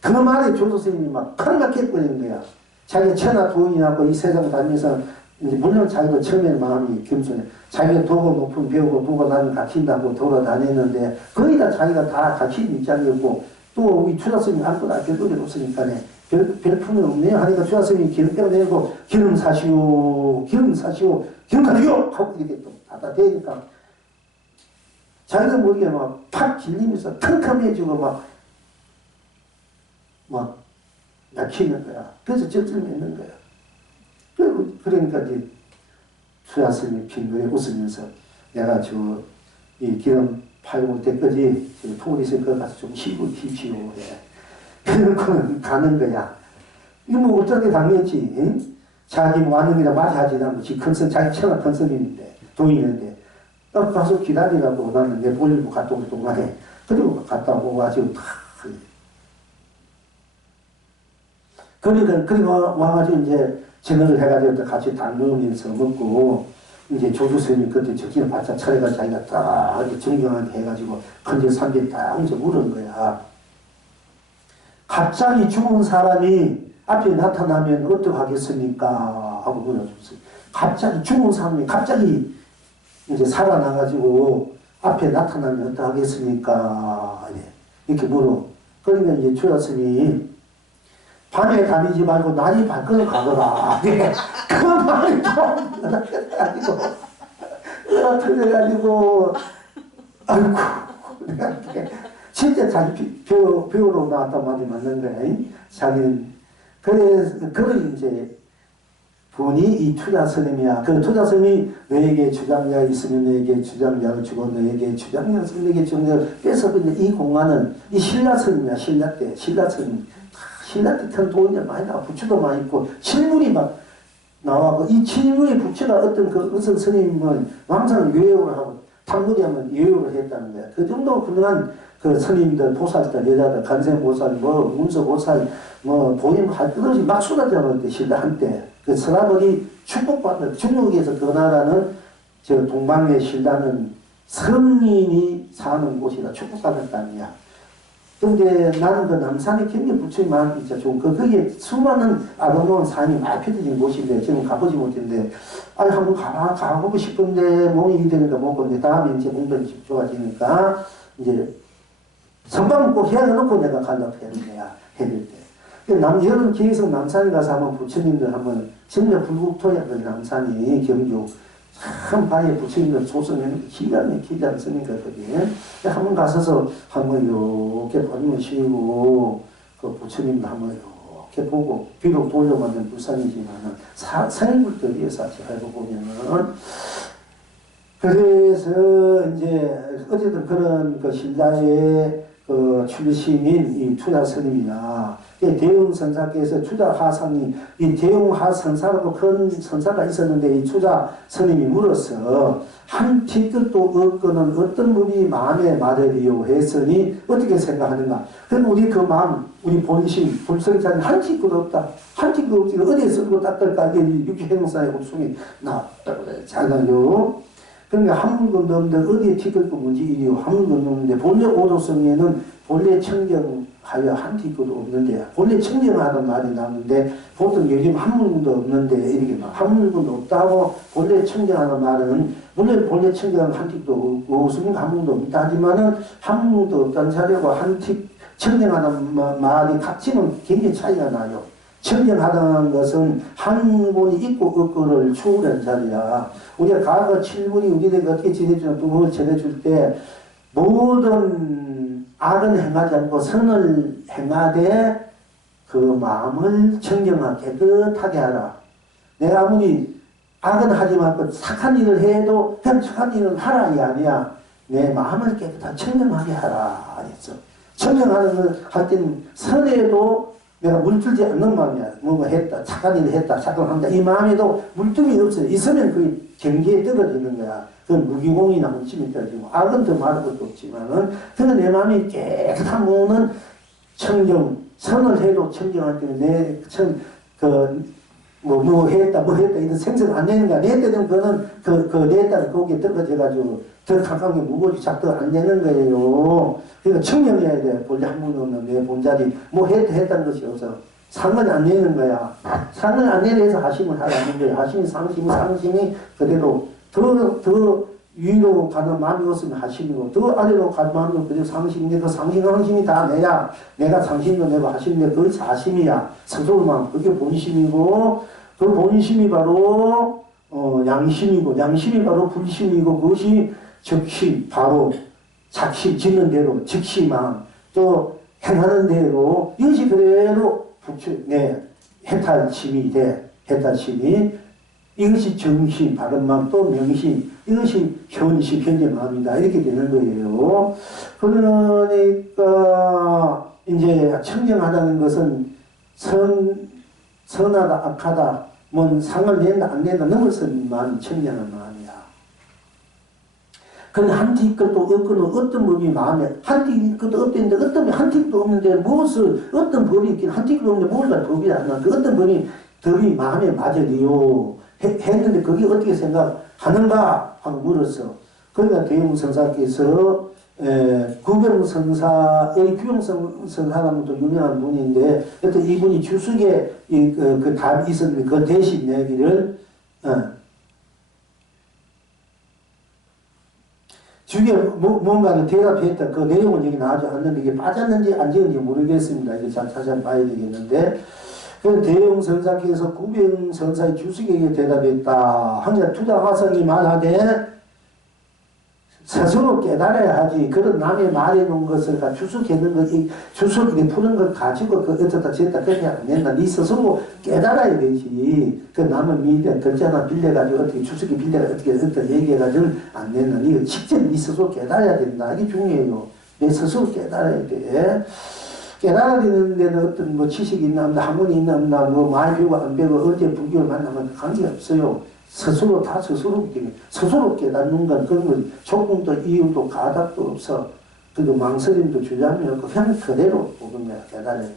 그 말에 조수님이 막 칼같게 버리는 거야. 자기 천하 도인이라고 이 세상 다니면서 이제 물론 자기도 처음에는 마음이 겸손해. 자기가 도고 높은 배우고 보고 나는 갇힌다고 돌아다녔는데 거의 다 자기가 다 갇힌 입장이었고 또 우리 투자스님이 아무것도 별도리 없으니까네 별품이 없네요 하니까 투자스님이 기름병 내고 기름 사시오 하고 이렇게 또 갖다 대니까 자기도 모르게 팍 길리면서 탕탕해지고 막 약해지는 거야. 그래서 쩔쩔 맺는 거야. 그러니까 이제 투자스님이 빙그레 웃으면서 내가 이 기름 팔고 올 때까지 통을 있을 것 같아서 좀 쉬고 힙시오. 그러고는 가는 거야. 이거 어쩌게 당했지. 응? 자기 완능이라 말하지 않고 자기 천하 컨셉인데 도인인데 가서 기다리라고 나는 내 볼일고 갔다 올 동안에 그리고 갔다 오고 가지고 그러니까 그리고 와가지고 이제 전화를 해가지고 같이 당 먹으면서 먹고 이제 조주스님이 그때 적기를 바짝 차려가 자기가 딱 정경하게 해가지고 건질 삼계 딱 이제 물은 거야. 갑자기 죽은 사람이 앞에 나타나면 어떡하겠습니까? 하고 물어줬어요. 갑자기 죽은 사람이 갑자기 이제 살아나가지고 앞에 나타나면 어떡하겠습니까? 이렇게 물어. 그러니까 이제 주였으니 밤에 다니지 말고 날이 밝거나 가거라. 그 말이 좀 틀려가지고 아이고 내가 진짜 자기 배우러 나왔단 말이 맞는 거야. 자기는 그걸 이제 본이 이 투자스님이야. 그 투자스님이 너에게 주장자가 있으면 너에게 주장자를 주고 너에게 주장자가 있으면 너에게 주장자를 뺏어. 이 공간은 이 신라스님이야. 신라 때 큰 돈이 많이 나와. 부처도 많이 있고 실물이 막 나와고 이 실물의 부처가 어떤 그 의성 스님은 왕상 요요를 하고 탐구리하면 요요를 했다는 거야. 그 정도 훌륭한 그 스님들, 보살들, 여자들, 간세보살, 문서보살, 보임 할 것 없이 막 쏟아져버렸대, 신라 한때. 그 서라벌이 축복받는, 중국에서 그 나라는 저 동방의 신라는 성인이 사는 곳이라 축복받았다는 거야. 근데 나는 그 남산에 굉장히 부처님만 진짜 좋은 거기에 수많은 아름다운 산이 많이 펴진 곳인데 지금 가보지 못했는데 아니 한번 가보고 싶은데 몸이 이되니까 못 건데 다음에 이제 몸도 좋아지니까 이제 선방 꼭 해놓고 내가 가려고 하는 거야 해릴 때. 여름 기회에서 남산에 가서 한번 부처님들 한번 정말 불국토야 그 남산이 경주 참 바위에 부처님들 조성해놓은 기가 막히지 않습니까 거기에. 한번 가서서 한번 이렇게 보면 쉬고 그 부처님도 한번 이렇게 보고 비록 돌려받는 불상이지만은 생물들 위해서 알고 보면은 그래서 이제 어쨌든 그런 그 신라의 그 출신인 이 투자스님이나 대웅선사께서 투자하상이 이 대웅하선사라고 큰 선사가 있었는데 이 투자스님이 물어서 한 티끌도 없거는 어떤 분이 마음에 맞으리요 했으니 어떻게 생각하는가? 그럼 우리 그 마음, 우리 본심, 불성자는 한 티끌도 없다. 한 티끌도 없지. 어디에 쓰고 닦을까? 이게 육체행사의 옥송이 나잖아요. 그러니까 한 물건도 없는데 어디에 티끌도 뭔지 이리요. 한 물건도 없는데 본래 오도성에는 본래 청정하여 한 티끌도 없는데 본래 청정하는 말이 나오는데 보통 요즘 한 물건도 없는데 이렇게 막 한 물건도 없다고 본래 청정하는 말은 물론 본래 청정한 한 티끌도 없고 없으면 한 물건도 없다 하지만은 한 물건도 없다는 자리하고 한 티 청정하는 말이 가치는 굉장히 차이가 나요. 청정하다는 것은 한 분이 있고 없고를 추구하는 자리야. 우리가 과거 7분이 우리에게 어떻게 지내주나 부모를 전해줄 때 모든 악은 행하지 않고 선을 행하되 그 마음을 청정하게 깨끗하게 하라. 내가 아무리 악은 하지 말고 착한 일을 해도 그냥 착한 일을 하라 이 아니야. 내 마음을 깨끗하게 청정하게 하라 했어. 청정하는 걸 할 때는 선에도 내가 물들지 않는 마음이야. 뭔가 했다. 착한 일을 했다. 착각을 한다. 이 마음에도 물tum이 없어요. 있으면 그 경계에 떨어지는 거야. 그건 무기공이나 물침이 떨어지고 악은 더 말할 것도 없지만은 그건 내 마음이 깨끗한 부분은 청정, 선을 해도 청정할 때는 뭐 했다 이런 생각 안 내는 거야. 내 때는 그거는 내 딸 거기에 떨어져가지고 더 가까운 게 무거워지 작도 안 되는 거예요. 그러니까 청정해야 돼. 본래 한 번도 없는 내 본자리 뭐 했다는 것이 없어. 상을 안 내는 거야. 상을 안 내려서 하심을 하라는 거야. 하심이 상심이 그대로 더 위로 가는 마음이 없으면 하심이고 더 아래로 가는 마음이 그대로 상심인데 그 상심이 다 내야 내가 상심도 내고 하심인데 그것이 하심이야. 스스로만 그게 본심이고 그 본심이 바로 양심이고 양심이 바로 불심이고 그것이 적심 바로 작심 짓는 대로 즉시만 또 행하는 대로 이것이 그대로 해탈심이 돼. 해탈심이 이것이 정심 바른 마음 또 명심 이것이 현심 현재 마음이다 이렇게 되는 거예요. 그러니까 이제 청정하다는 것은 선하다 악하다 뭐 상을 낸다 안 낸다 넘어선 마음이 청정한 마음이야. 근데 한 티끌도 없거든 어떤 법이 마음에 한 티끌도 없는데 어떤 한 티끌도 없는데 무엇을 어떤 법이 있긴 한 티끌도 없는데 무엇가 법이 안 나. 그 어떤 법이 마음에 맞으리요 했는데 그게 어떻게 생각하는가 하고 물었어. 그러니까 대웅선사께서 구병선사의 규병선사라는 또 유명한 분인데 여튼 이분이 주석에 그 답이 있었는데 그 대신 내기를 주에 뭔가를 대답했다. 그 내용은 여기 나오지 않는데 이게 빠졌는지 안 지는지 모르겠습니다. 이게 잘 찾아 봐야 되겠는데 그 대웅선사께서 구병선사의 주석에게 대답했다. 항상 투자화성이 말하되 스스로 깨달아야 하지. 그런 남의 말해놓은 것을 주석했는 것, 주석이 푸는 걸 가지고 어쩌다 저쩌다 그렇게 안 된다. 네 스스로 깨달아야 되지. 그 남의 미래 글자 하나 빌려가지고 어떻게 주석이 빌려가지고 어떻게 얘기해가지고는 안 된다. 이거 직접 네 스스로 깨달아야 된다. 이게 중요해요. 내 스스로 깨달아야 돼. 깨달아야 되는 데는 어떤 뭐 지식이 있나 없나 학문이 있나 없나 뭐 많이 배우고 안 배우고 언제 불교를 만나면 관계없어요. 스스로 다 스스로 깨닫는 건 그런 거 조금도 이유도 가닥도 없어. 그리고 망설임도 주저함이 없고 그냥 그대로 보는 거야. 깨달아야 돼.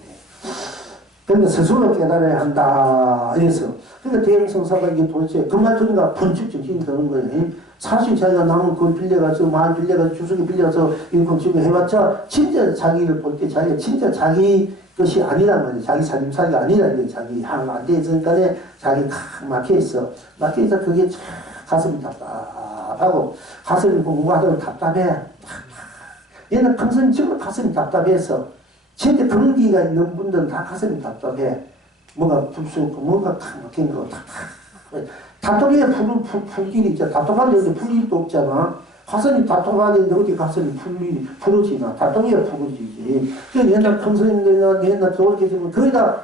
그러니까 스스로 깨달아야 한다. 그래서 그러니까 대행성사가 이게 도대체 그 말 들으니까 번쩍 정신이 드는 거예요. 사실 자기가 남은 걸 빌려가서 말 빌려가서 주석이 빌려서 이거 지금 해봤자 진짜 자기를 볼 때 자기가 진짜 자기 것이 아니란 말이야. 자기 살림살이가 아니란 게 자기 안 돼 있으니까 자기 칵 막혀있어. 막혀있어 그게 참 가슴이 답답하고 가슴이 공부하다가 답답해. 얘는 평생 정말 가슴이 답답해서 진짜 그런 기가 있는 분들은 다 가슴이 답답해. 뭐가 불쑥 뭐가 탁 막힌 거 답답해야 풀 길이 있잖아. 답답한데 풀 일도 없잖아. 가슴이 답답한데 어디 가슴이 풀어지나. 답답해야 풀어지지. 그 옛날 평소인들이나 옛날 저렇게 지금 거의 다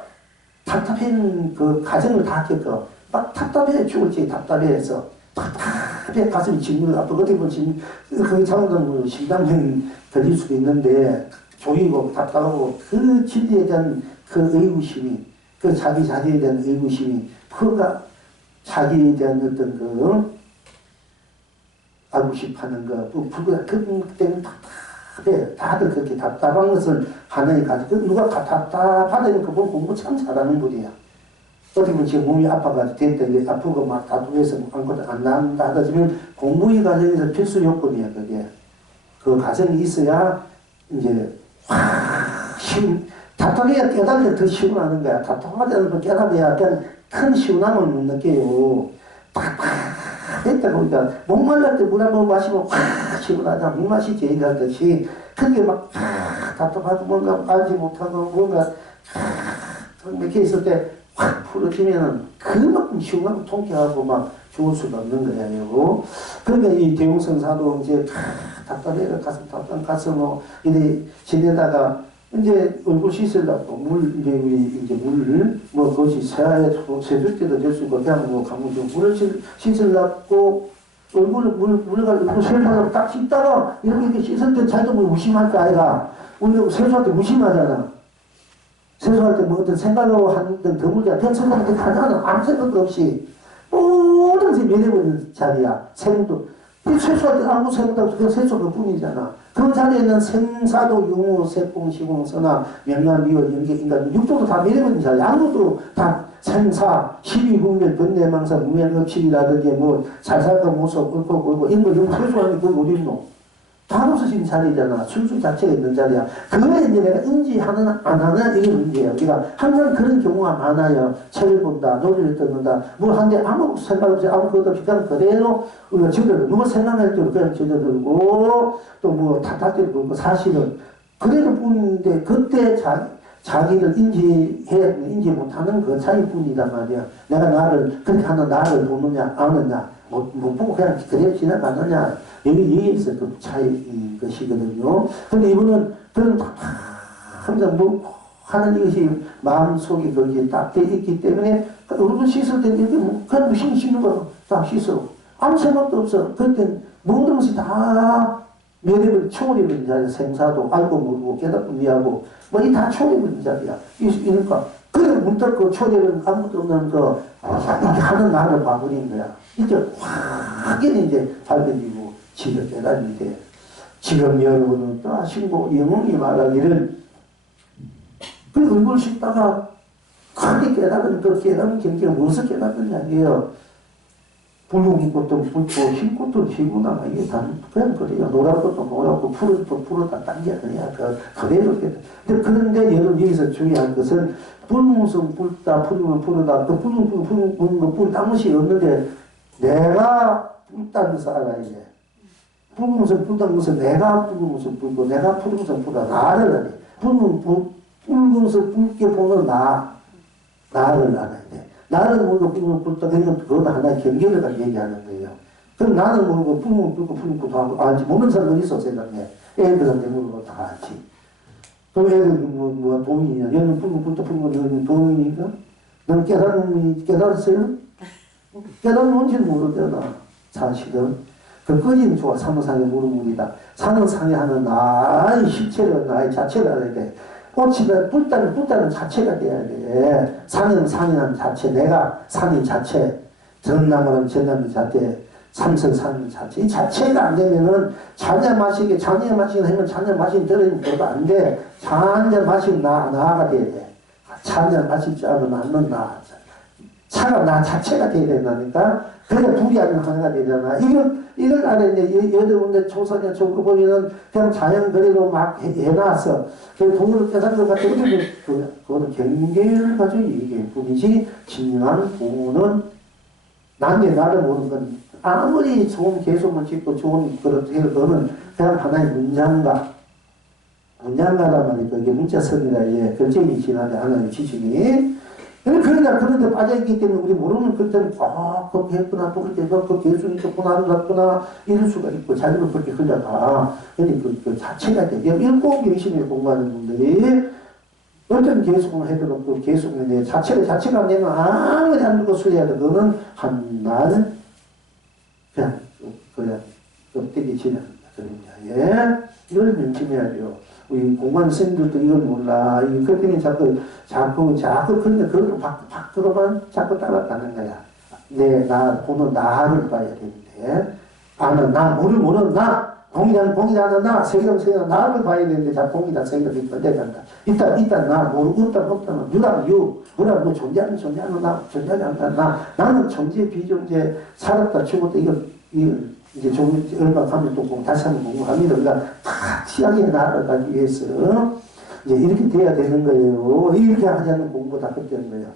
답답한 그 가정을 다 겪어. 막 답답해 죽을지 답답해서 답답해 가슴이 짓는 아빠 어떻게 보면 거기 잘못하면 심장병이 걸릴 수도 있는데 조이고 답답하고 그 진리에 대한 그 의구심이 그 자기 자신에 대한 의구심이 그가 자기에 대한 어떤 그 알고 싶어하는 거, 그때는 답답해. 다들 그렇게 답답한 것을 하나에 가지고 누가 답답하다니 그분 공부 참 잘하는 분이야. 어떻게 보면 지금 몸이 아파가지고 됐다 아프고 막 다투해서 아무것도 안 나온다 하다지만 공부의 과정에서 필수 요건이야 그게. 그 과정이 있어야 이제 확 답답해야 깨달을 때 더 시원하는 거야. 답답하지 않으면 깨달아야 큰 시원함을 못 느껴요. 답답했다 보니까 목말랄 때 물 한 번 마시면 확 시원하다. 물맛이 제일 같듯이 그게 막 답답하고 뭔가 알지 못하고 뭔가 이렇게 있을 때 확 풀어지면 그만큼 시원하고 통쾌하고 막 좋을 수가 없는 거야. 요거. 그러니까 이 대웅성사도 이제 답답해가 가서 뭐 이래 지내다가 이제 얼굴 씻으려고 뭐 그것이 세줄 때도 될 수 있고 그냥 뭐 가면 좀 물을 씻으려고 물을 가지고 세수하려고 딱 씻다가 이렇게 씻을 때 자기도 뭐 무심할 거 아이가. 우리가 세수할 때 무심하잖아. 세수할 때 뭐 어떤 생각하고 하는 더물자 그냥 생각할 때 하나는 아무 생각도 없이 모든 것이 면해버리는 자리야. 생도. 세수할 때 아무 생각도 없이 그냥 세수가 뿐이잖아. 그 자리에는 생사도 유무, 색공, 시공, 선화, 명람, 미월, 연계, 인간, 육조도 다 면해버리는 자리야. 아무것도 다 생사, 시비분별, 번뇌망사, 무명업실이라든지 뭐 살살과 모속, 옳고 옳고 이런 거 좀 세수하는 게 거기 어디 있노? 다 없어진 자리잖아. 순수 자체가 있는 자리야. 그거에 이제 내가 인지하는, 안 하는 이게 문제예요. 우리가 항상 그런 경우가 많아요. 책을 본다, 노래를 듣는다, 뭘 하는데 아무 생각 없이 아무 것 없이 그냥 그대로 우리가 저들고, 누가 생각할 때도 그냥 저들고, 또 뭐 탓할 때도 그렇고, 사실은 그래도 뿐인데, 그때 자기를 인지 못하는 그 차이뿐이단 말이야. 내가 나를, 그렇게 하는 나를 보느냐, 아느냐, 못 보고 그냥 그대로 지나가느냐. 여기에서 그 차이인 것이거든요. 근데 이분은 그런 항상 뭐 하는 이것이 마음속에 거기에 딱 돼 있기 때문에 얼굴 씻을 때 이렇게 그냥 무심 씻는 거 딱 씻어. 아무 생각도 없어. 그때 모든 것이 다 면해버린 초월해버린 자리야. 생사도 알고 모르고 깨닫고 미하고 뭐 이 다 초월해버린 자리야. 이러니까 그래 문득 그 초월해버린 아무것도 없는 거 이렇게 하는 나를 봐버린 거야. 이제 확연히 이제 밝혀지고 지금 깨달는데 지금 여러분은 또 아시고 영웅이 말하기를 그 얼굴 씻다가 크게 깨달은 그 깨달은 경계가 무엇을 깨달은 자리에요. 붉은 꽃도 붉고 흰 꽃도 피구나 이게 다 그냥 그래요. 노란 꽃도 노랗고 푸른 꽃도 푸르다 딴 게 아니야. 그대로 깨달은. 그런데 여러분 여기서 중요한 것은 붉은색 붉다 푸르면 푸르다 그 붉은 거 붉은 것이 없는데 내가 붉다는 것을 알아야 돼. 붉은 것을 붉다는 것은 내가 붉은 것을 붉고 내가 푸른 것을 푸르다 나를 알아야 돼. 붉은 것을 붉게 보는 나를 알아야 돼. 나를 모르고 붉은 붉다 그러면 그건 하나의 경계를 얘기하는 거예요. 그럼 나는 모르고 붉은 것도 하고 알지 모르는 사람은 있어 세상에. 애들한테 모르고 다 알지. 그럼 애들 뭐 동인이냐? 얘는 붉은 너는 동인이니까? 너는 깨달았어요? 깨달은 뭔지는 모르잖아. 사실은. 그 꺼지는 좋아. 사무상의 무릎물이다. 사는 상해하는 나의 실체를, 나의 자체를 알아야 돼. 꽃이는 뿔다는 자체가 돼야 돼. 산은 상해하는 자체, 내가 산인 자체, 전나무는 전나무 자체, 삼성산인 자체. 이 자체가 안 되면은 잔잔 마시게 하면 잔잔 마시게 들으면 별거 안 돼. 잔잔 마시면 나가 돼야 돼. 잔잔 마실 줄 알면 않는 나. 차가 나 자체가 돼야 된다니까. 그래야 둘이 아니면 하나가 되잖아. 이걸 안에 이제 여러분들 초선이나 초급보이는 그냥 자연 그대로 막 해놨어. 그 동물을 깨달은 것 같으면 그거는 경계를 가지고 얘기해 뿐이지, 진정한 부모는 남의 나를 모르는 건 아무리 좋은 개소문 짓고 좋은 그런 그냥 하나의 문장가란 말이죠. 이게 문자성이라 예, 결정이 지나지 않아요, 지식이. 그런데 빠져있기 때문에 우리 모르는 것들은 그렇게 했구나, 또 그렇게 그 개수는 좋구나, 아름답구나, 이럴 수가 있고, 자기도 그렇게 흘러가. 근데 그 자체가 돼. 꼭 열심히 공부하는 분들이 어떤 개수를 해도 그 개수는 자체가 안 되면 아무리 안 두고 수리해도 그거는 한날 그냥 껍데기 지나간다. 그럽니다. 예? 이걸 명심해야 돼요. 우리 공부하는 선생님들도 이걸 몰라. 그랬더니 자꾸, 그런데 그걸 밖으로만 자꾸 따라가는 거야. 보는 나를 봐야 되는데. 아는 나, 모르는 나, 공이라는 나, 세계랑 나를 봐야 되는데, 공이다, 세계랑 걸려간다. 일단 나, 없다는 유라는 존재하는 나, 존재하지 않는 나. 나는 존재, 비존재, 살았다, 죽었다, 이걸 이제 좀 얼마 가면 또 다시 한번 공부합니다. 우리가 다 취하게 나아가기 위해서 이제 이렇게 돼야 되는 거예요. 이렇게 하지 않는 공부가 다 끝되는 거예요.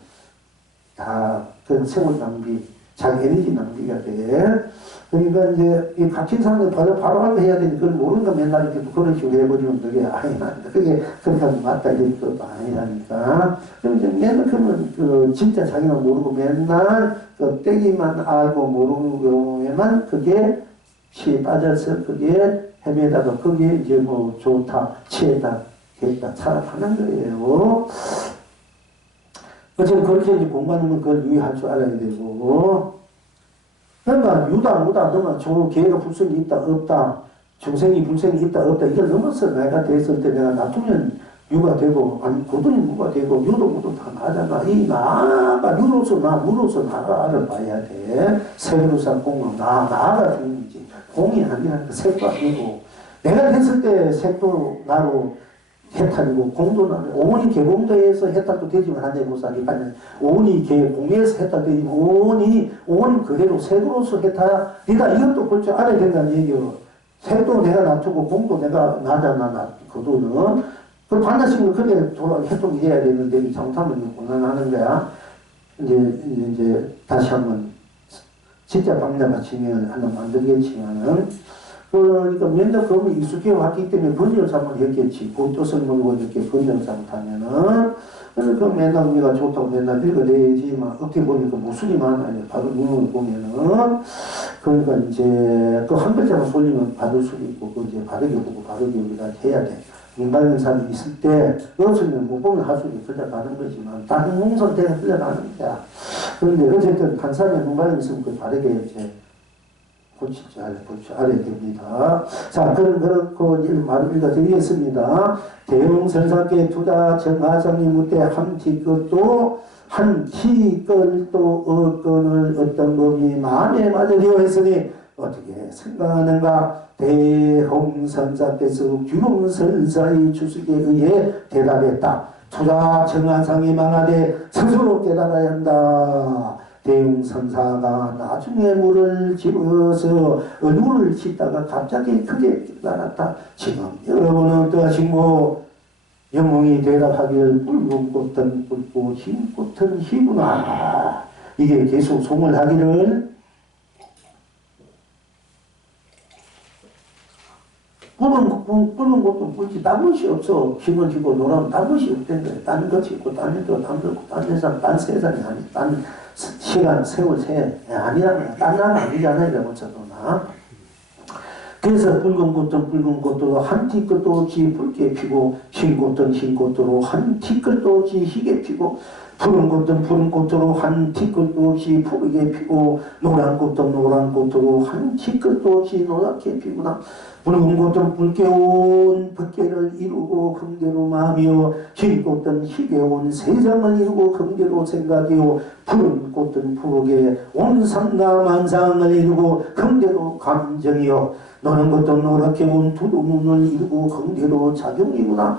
다 그런 세월 낭비, 자기 에너지 낭비가 돼. 그러니까 이제 이 갇힌 사람들 바로 해야 되니 그걸 모르는 거 맨날 이렇게 그런 식으로 해버리면 그게 아니다. 그게 그렇게 하면 맞다 이런 것도 아니라니까. 그럼 이제 맨날 그러면 진짜 자기가 모르고 맨날 떼기만 알고 모르는 경우에만 그게 피에 빠져서 그게 헤매다가 그게 이제 뭐 좋다, 취했다, 했다, 살아가는 거예요. 어쨌든 그렇게 이제 공부하는 건 그걸 유의할 줄 알아야 되고. 그러니까 무다 너가 저 계가 불성이 있다 없다, 중생이 불성이 있다 없다, 이걸 넘어서 내가 됐을 때 내가 놔두면 유가 되고, 아니 고등이 무가 되고, 유도 무도 다 나잖아. 이 나가 유로서 무로서 나가 알아봐야 돼. 색으로서 공은 나가 중요이지. 공이 아니라 색도 아니고, 내가 됐을 때 색도 나로 해탈이고, 공도 나로, 오온이 개공도에서 해탈도 되지만 안 되고 사니까, 오온이 개공에서 해탈되지만, 오온이 그대로 색으로서 해탈이다. 이것도 볼 줄 알아야 된다는 얘기요. 색도 내가 놔두고, 공도 내가 나잖아, 그도는. 그 반드시 그렇게 해독이 해야 되는데, 잘못하면 곤란하는 거야. 이제 다시 한번, 진짜 방자가 치면 하나 만들겠지만은, 그러니까 면접 그러면 익숙해 왔기 때문에 번역을 잘못했겠지. 그 뜻을 모르고 이렇게 번역을 잘못하면은, 그 맨날 우리가 좋다고 맨날 읽어내지만, 어떻게 보니까 무술이 많아요. 바로 눈을 보면은. 그러니까 이제 그 한 글자만 돌리면 받을 수 있고, 그 이제 바르게 보고 바르게 우리가 해야 돼. 민감한 사람이 있을 때, 없으면 못 보면 하수이 흘러가는 거지만, 다른 홍선 때가 흘러가는 거야. 그런데 어쨌든 한 사람이 민감이 있으면 그 바르게 이제 볼 줄 알아야 됩니다. 자, 그렇고 말을 읽어드리겠습니다. 대웅선사께 두다 정하성이 묻되 한티끌도 어건을 어떤 법이 마음에 맞으려 했으니 어떻게 생각하는가? 대홍선사께서 규룡선사의 주석에 의해 대답했다. 투자 정한상이 망하되 스스로 깨달아야 한다. 대웅선사가 나중에 물을 집어서 물을 짓다가 갑자기 크게 깨달았다. 지금 여러분은 어떠하신고? 영웅이 대답하기를 붉은 꽃은 붉고 흰 꽃은 희구나. 이게 계속 송을 하기를 붉은 것도 붉지 딴 것이 없어. 힘을 지고 노라면 딴 것이 없다는 거야. 딴 것이 있고 딴 것도 딴 세상, 딴 세상이 아니, 딴 시간, 세월, 아니라는 거야. 딴 나라 아니잖아. 이러면 저도나. 그래서 붉은 꽃도 한 티끌도 없이 붉게 피고, 흰 꽃도 한 티끌도 없이 희게 피고, 푸른 꽃도 한 티끌도 없이 푸르게 피고, 노란 꽃도 한 티끌도 없이 노랗게 피구나. 붉은 꽃은 붉게 온 법계를 이루고 흥대로 마음이요, 흰 꽃은 희게 온 세상을 이루고 흥대로 생각이요, 푸른 꽃은 푸르게 온 상가만상을 이루고 흥대로 감정이요, 노란 꽃은 노랗게 온 두루문을 이루고 흥대로 작용이구나.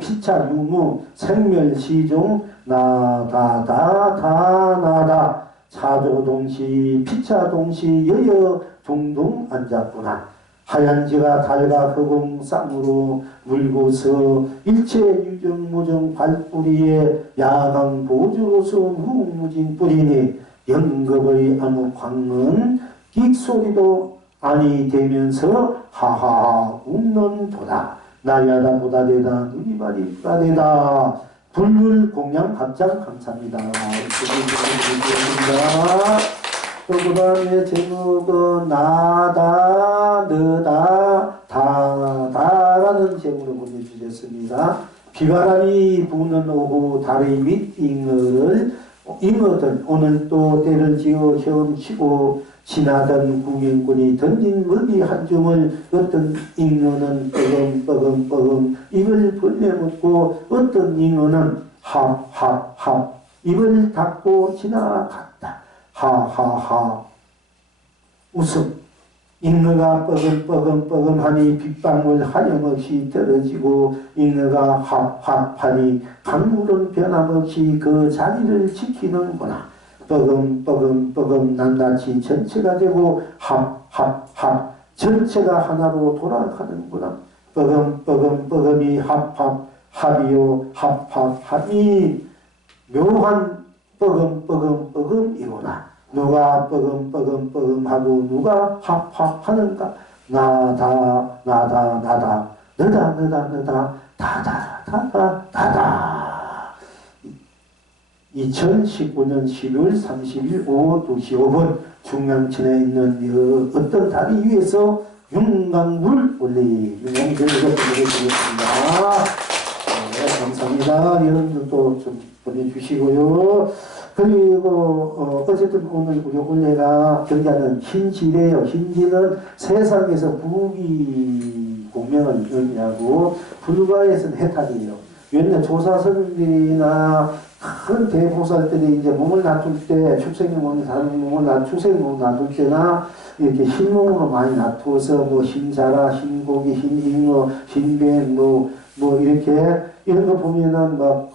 피차유무 생멸시종 나다다다 나다 차조동시 피차동시 여여 동동 앉았구나. 하얀지가 달과 흑음 쌍으로 물고서 일체 유정무정 발뿌리에 야강 보주로서 무무진 뿌리니 영겁의 아무 광은 끽소리도 아니 되면서 하하 웃는 도다. 날야다 보다되다 눈이 바리바되다. 불물 공양 합장 감사합니다. 또 그 다음에 제목은 나다 너다 다다라는 제목으로 보내주셨습니다. 비바람이 부는 오후 다리 밑 잉어들 오늘 또 때를 지어 헤엄치고 지나던 구경꾼이 던진 먹이 한 줌을 어떤 잉어는 뻐금뻐금 입을 벌려먹고 어떤 잉어는 합합합 입을 닫고 지나갔다. 하하하 웃음. 잉어가 뻐금뻐금하니 빗방울 하염없이 떨어지고 잉어가 합합하니 강물은 변함없이 그 자리를 지키는구나. 뻐금 낱낱이 전체가 되고 합합합 전체가 하나로 돌아가는구나. 뻐금이 합합합이요 합합합이 묘한 뻐금이구나. 누가 뻐금하고 누가 합하는가. 나다 너다 다다 2019년 12월 30일 오후 2시 5분 중랑천에 있는 어떤 다리 위에서 윤강물 올리 윤강물을 보내드리겠습니다. 네, 감사합니다. 여러분들도 좀 보내주시고요. 그리고 어쨌든 오늘 우리 올해가 경자는 흰지래요. 흰지는 세상에서 부귀 공명을 의미하고 불가에서는 해탈이에요. 옛날 조사선들이나 큰 대보살들이 이제 몸을 놔둘 때 축생의 몸을 다른 몸을 축생의 몸을 놔둘 때나 이렇게 흰 몸으로 많이 놔두어서 뭐 흰자라, 흰고기, 흰잉어, 흰뱀 뭐 이렇게 이런 거 보면은 막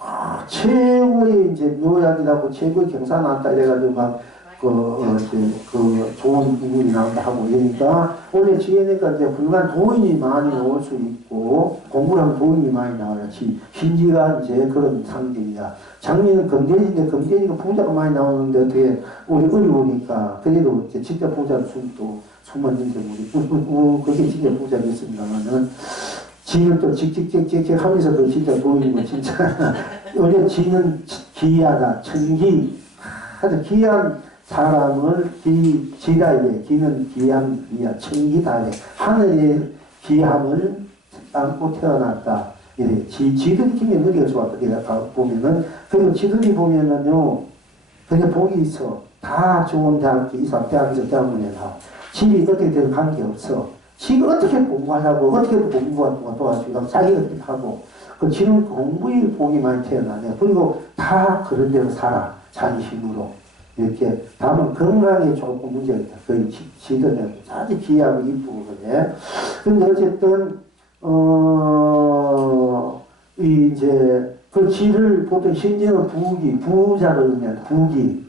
최고의 이제 묘약이라고 최고의 경사 나왔다 이래가지고 막 그 좋은 인물이 나온다 하고 이러니까 원래 지혜니까 이제 불간 도인이 많이 나올 수 있고 공부를 하면 도인이 많이 나와요. 신지가 이제 그런 상징이야. 장미는 금대지인데 금대지가 부자가 많이 나오는데 어떻게 우리 어려우니까 그래도 이제 진짜 부자를 수만 인생 우리 그게 진짜 부자겠습니다만은 지는 또 직직직직 하면서 그 진짜 도인이고 진짜 원래 지는 기하다 천기 아주 귀한 사람을 지라에 기는 귀한 귀야 천기다에 하늘의 귀함을 안고 태어났다. 이래 지들이 김에 어디가 좋았다. 내가 보면은 그리고 지들이 보면은요 그게 복이 있어. 다 좋은 대학교 이사 대학에서 대학원에 다 집이 어떻게 되는 관계 없어. 지가 어떻게 공부하려고 어떻게 공부하고 도와주고 자기가 어떻게 하고 그 지는 공부의 복이 많이 태어나네. 그리고 다 그런 대로 살아. 자기 힘으로. 이렇게 다만 건강에 조금 문제가 있다. 거의 지들은 아주 귀하고 이쁘고 그래. 근데 어쨌든 이제 그 지를 보통 신지는 부자를 의미하는 부기.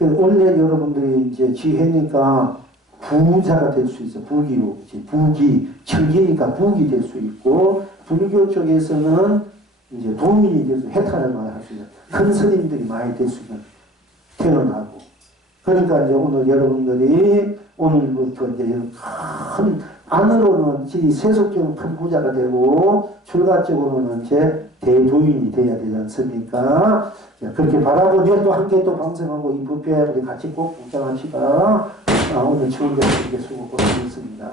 원래 여러분들이 이제 지혜니까 부자가 될 수 있어. 부기로 부기 천기니까 부기 될 수 있고 불교 쪽에서는 이제 도민이 돼서 해탈을 많이 할 수 있는 큰 스님들이 많이 될 수 있는 태어나고. 그러니까 이제 오늘 여러분들이 오늘부터 이제 큰 안으로는 세속적인 큰 부자가 되고 출가적으로는 이제 대도인이 돼야 되지 않습니까? 그렇게 바라고 내일 또 함께 또 방송하고 이 부패 우리 같이 꼭 공장합시다. 오늘 추운 데 수고 고생했습니다.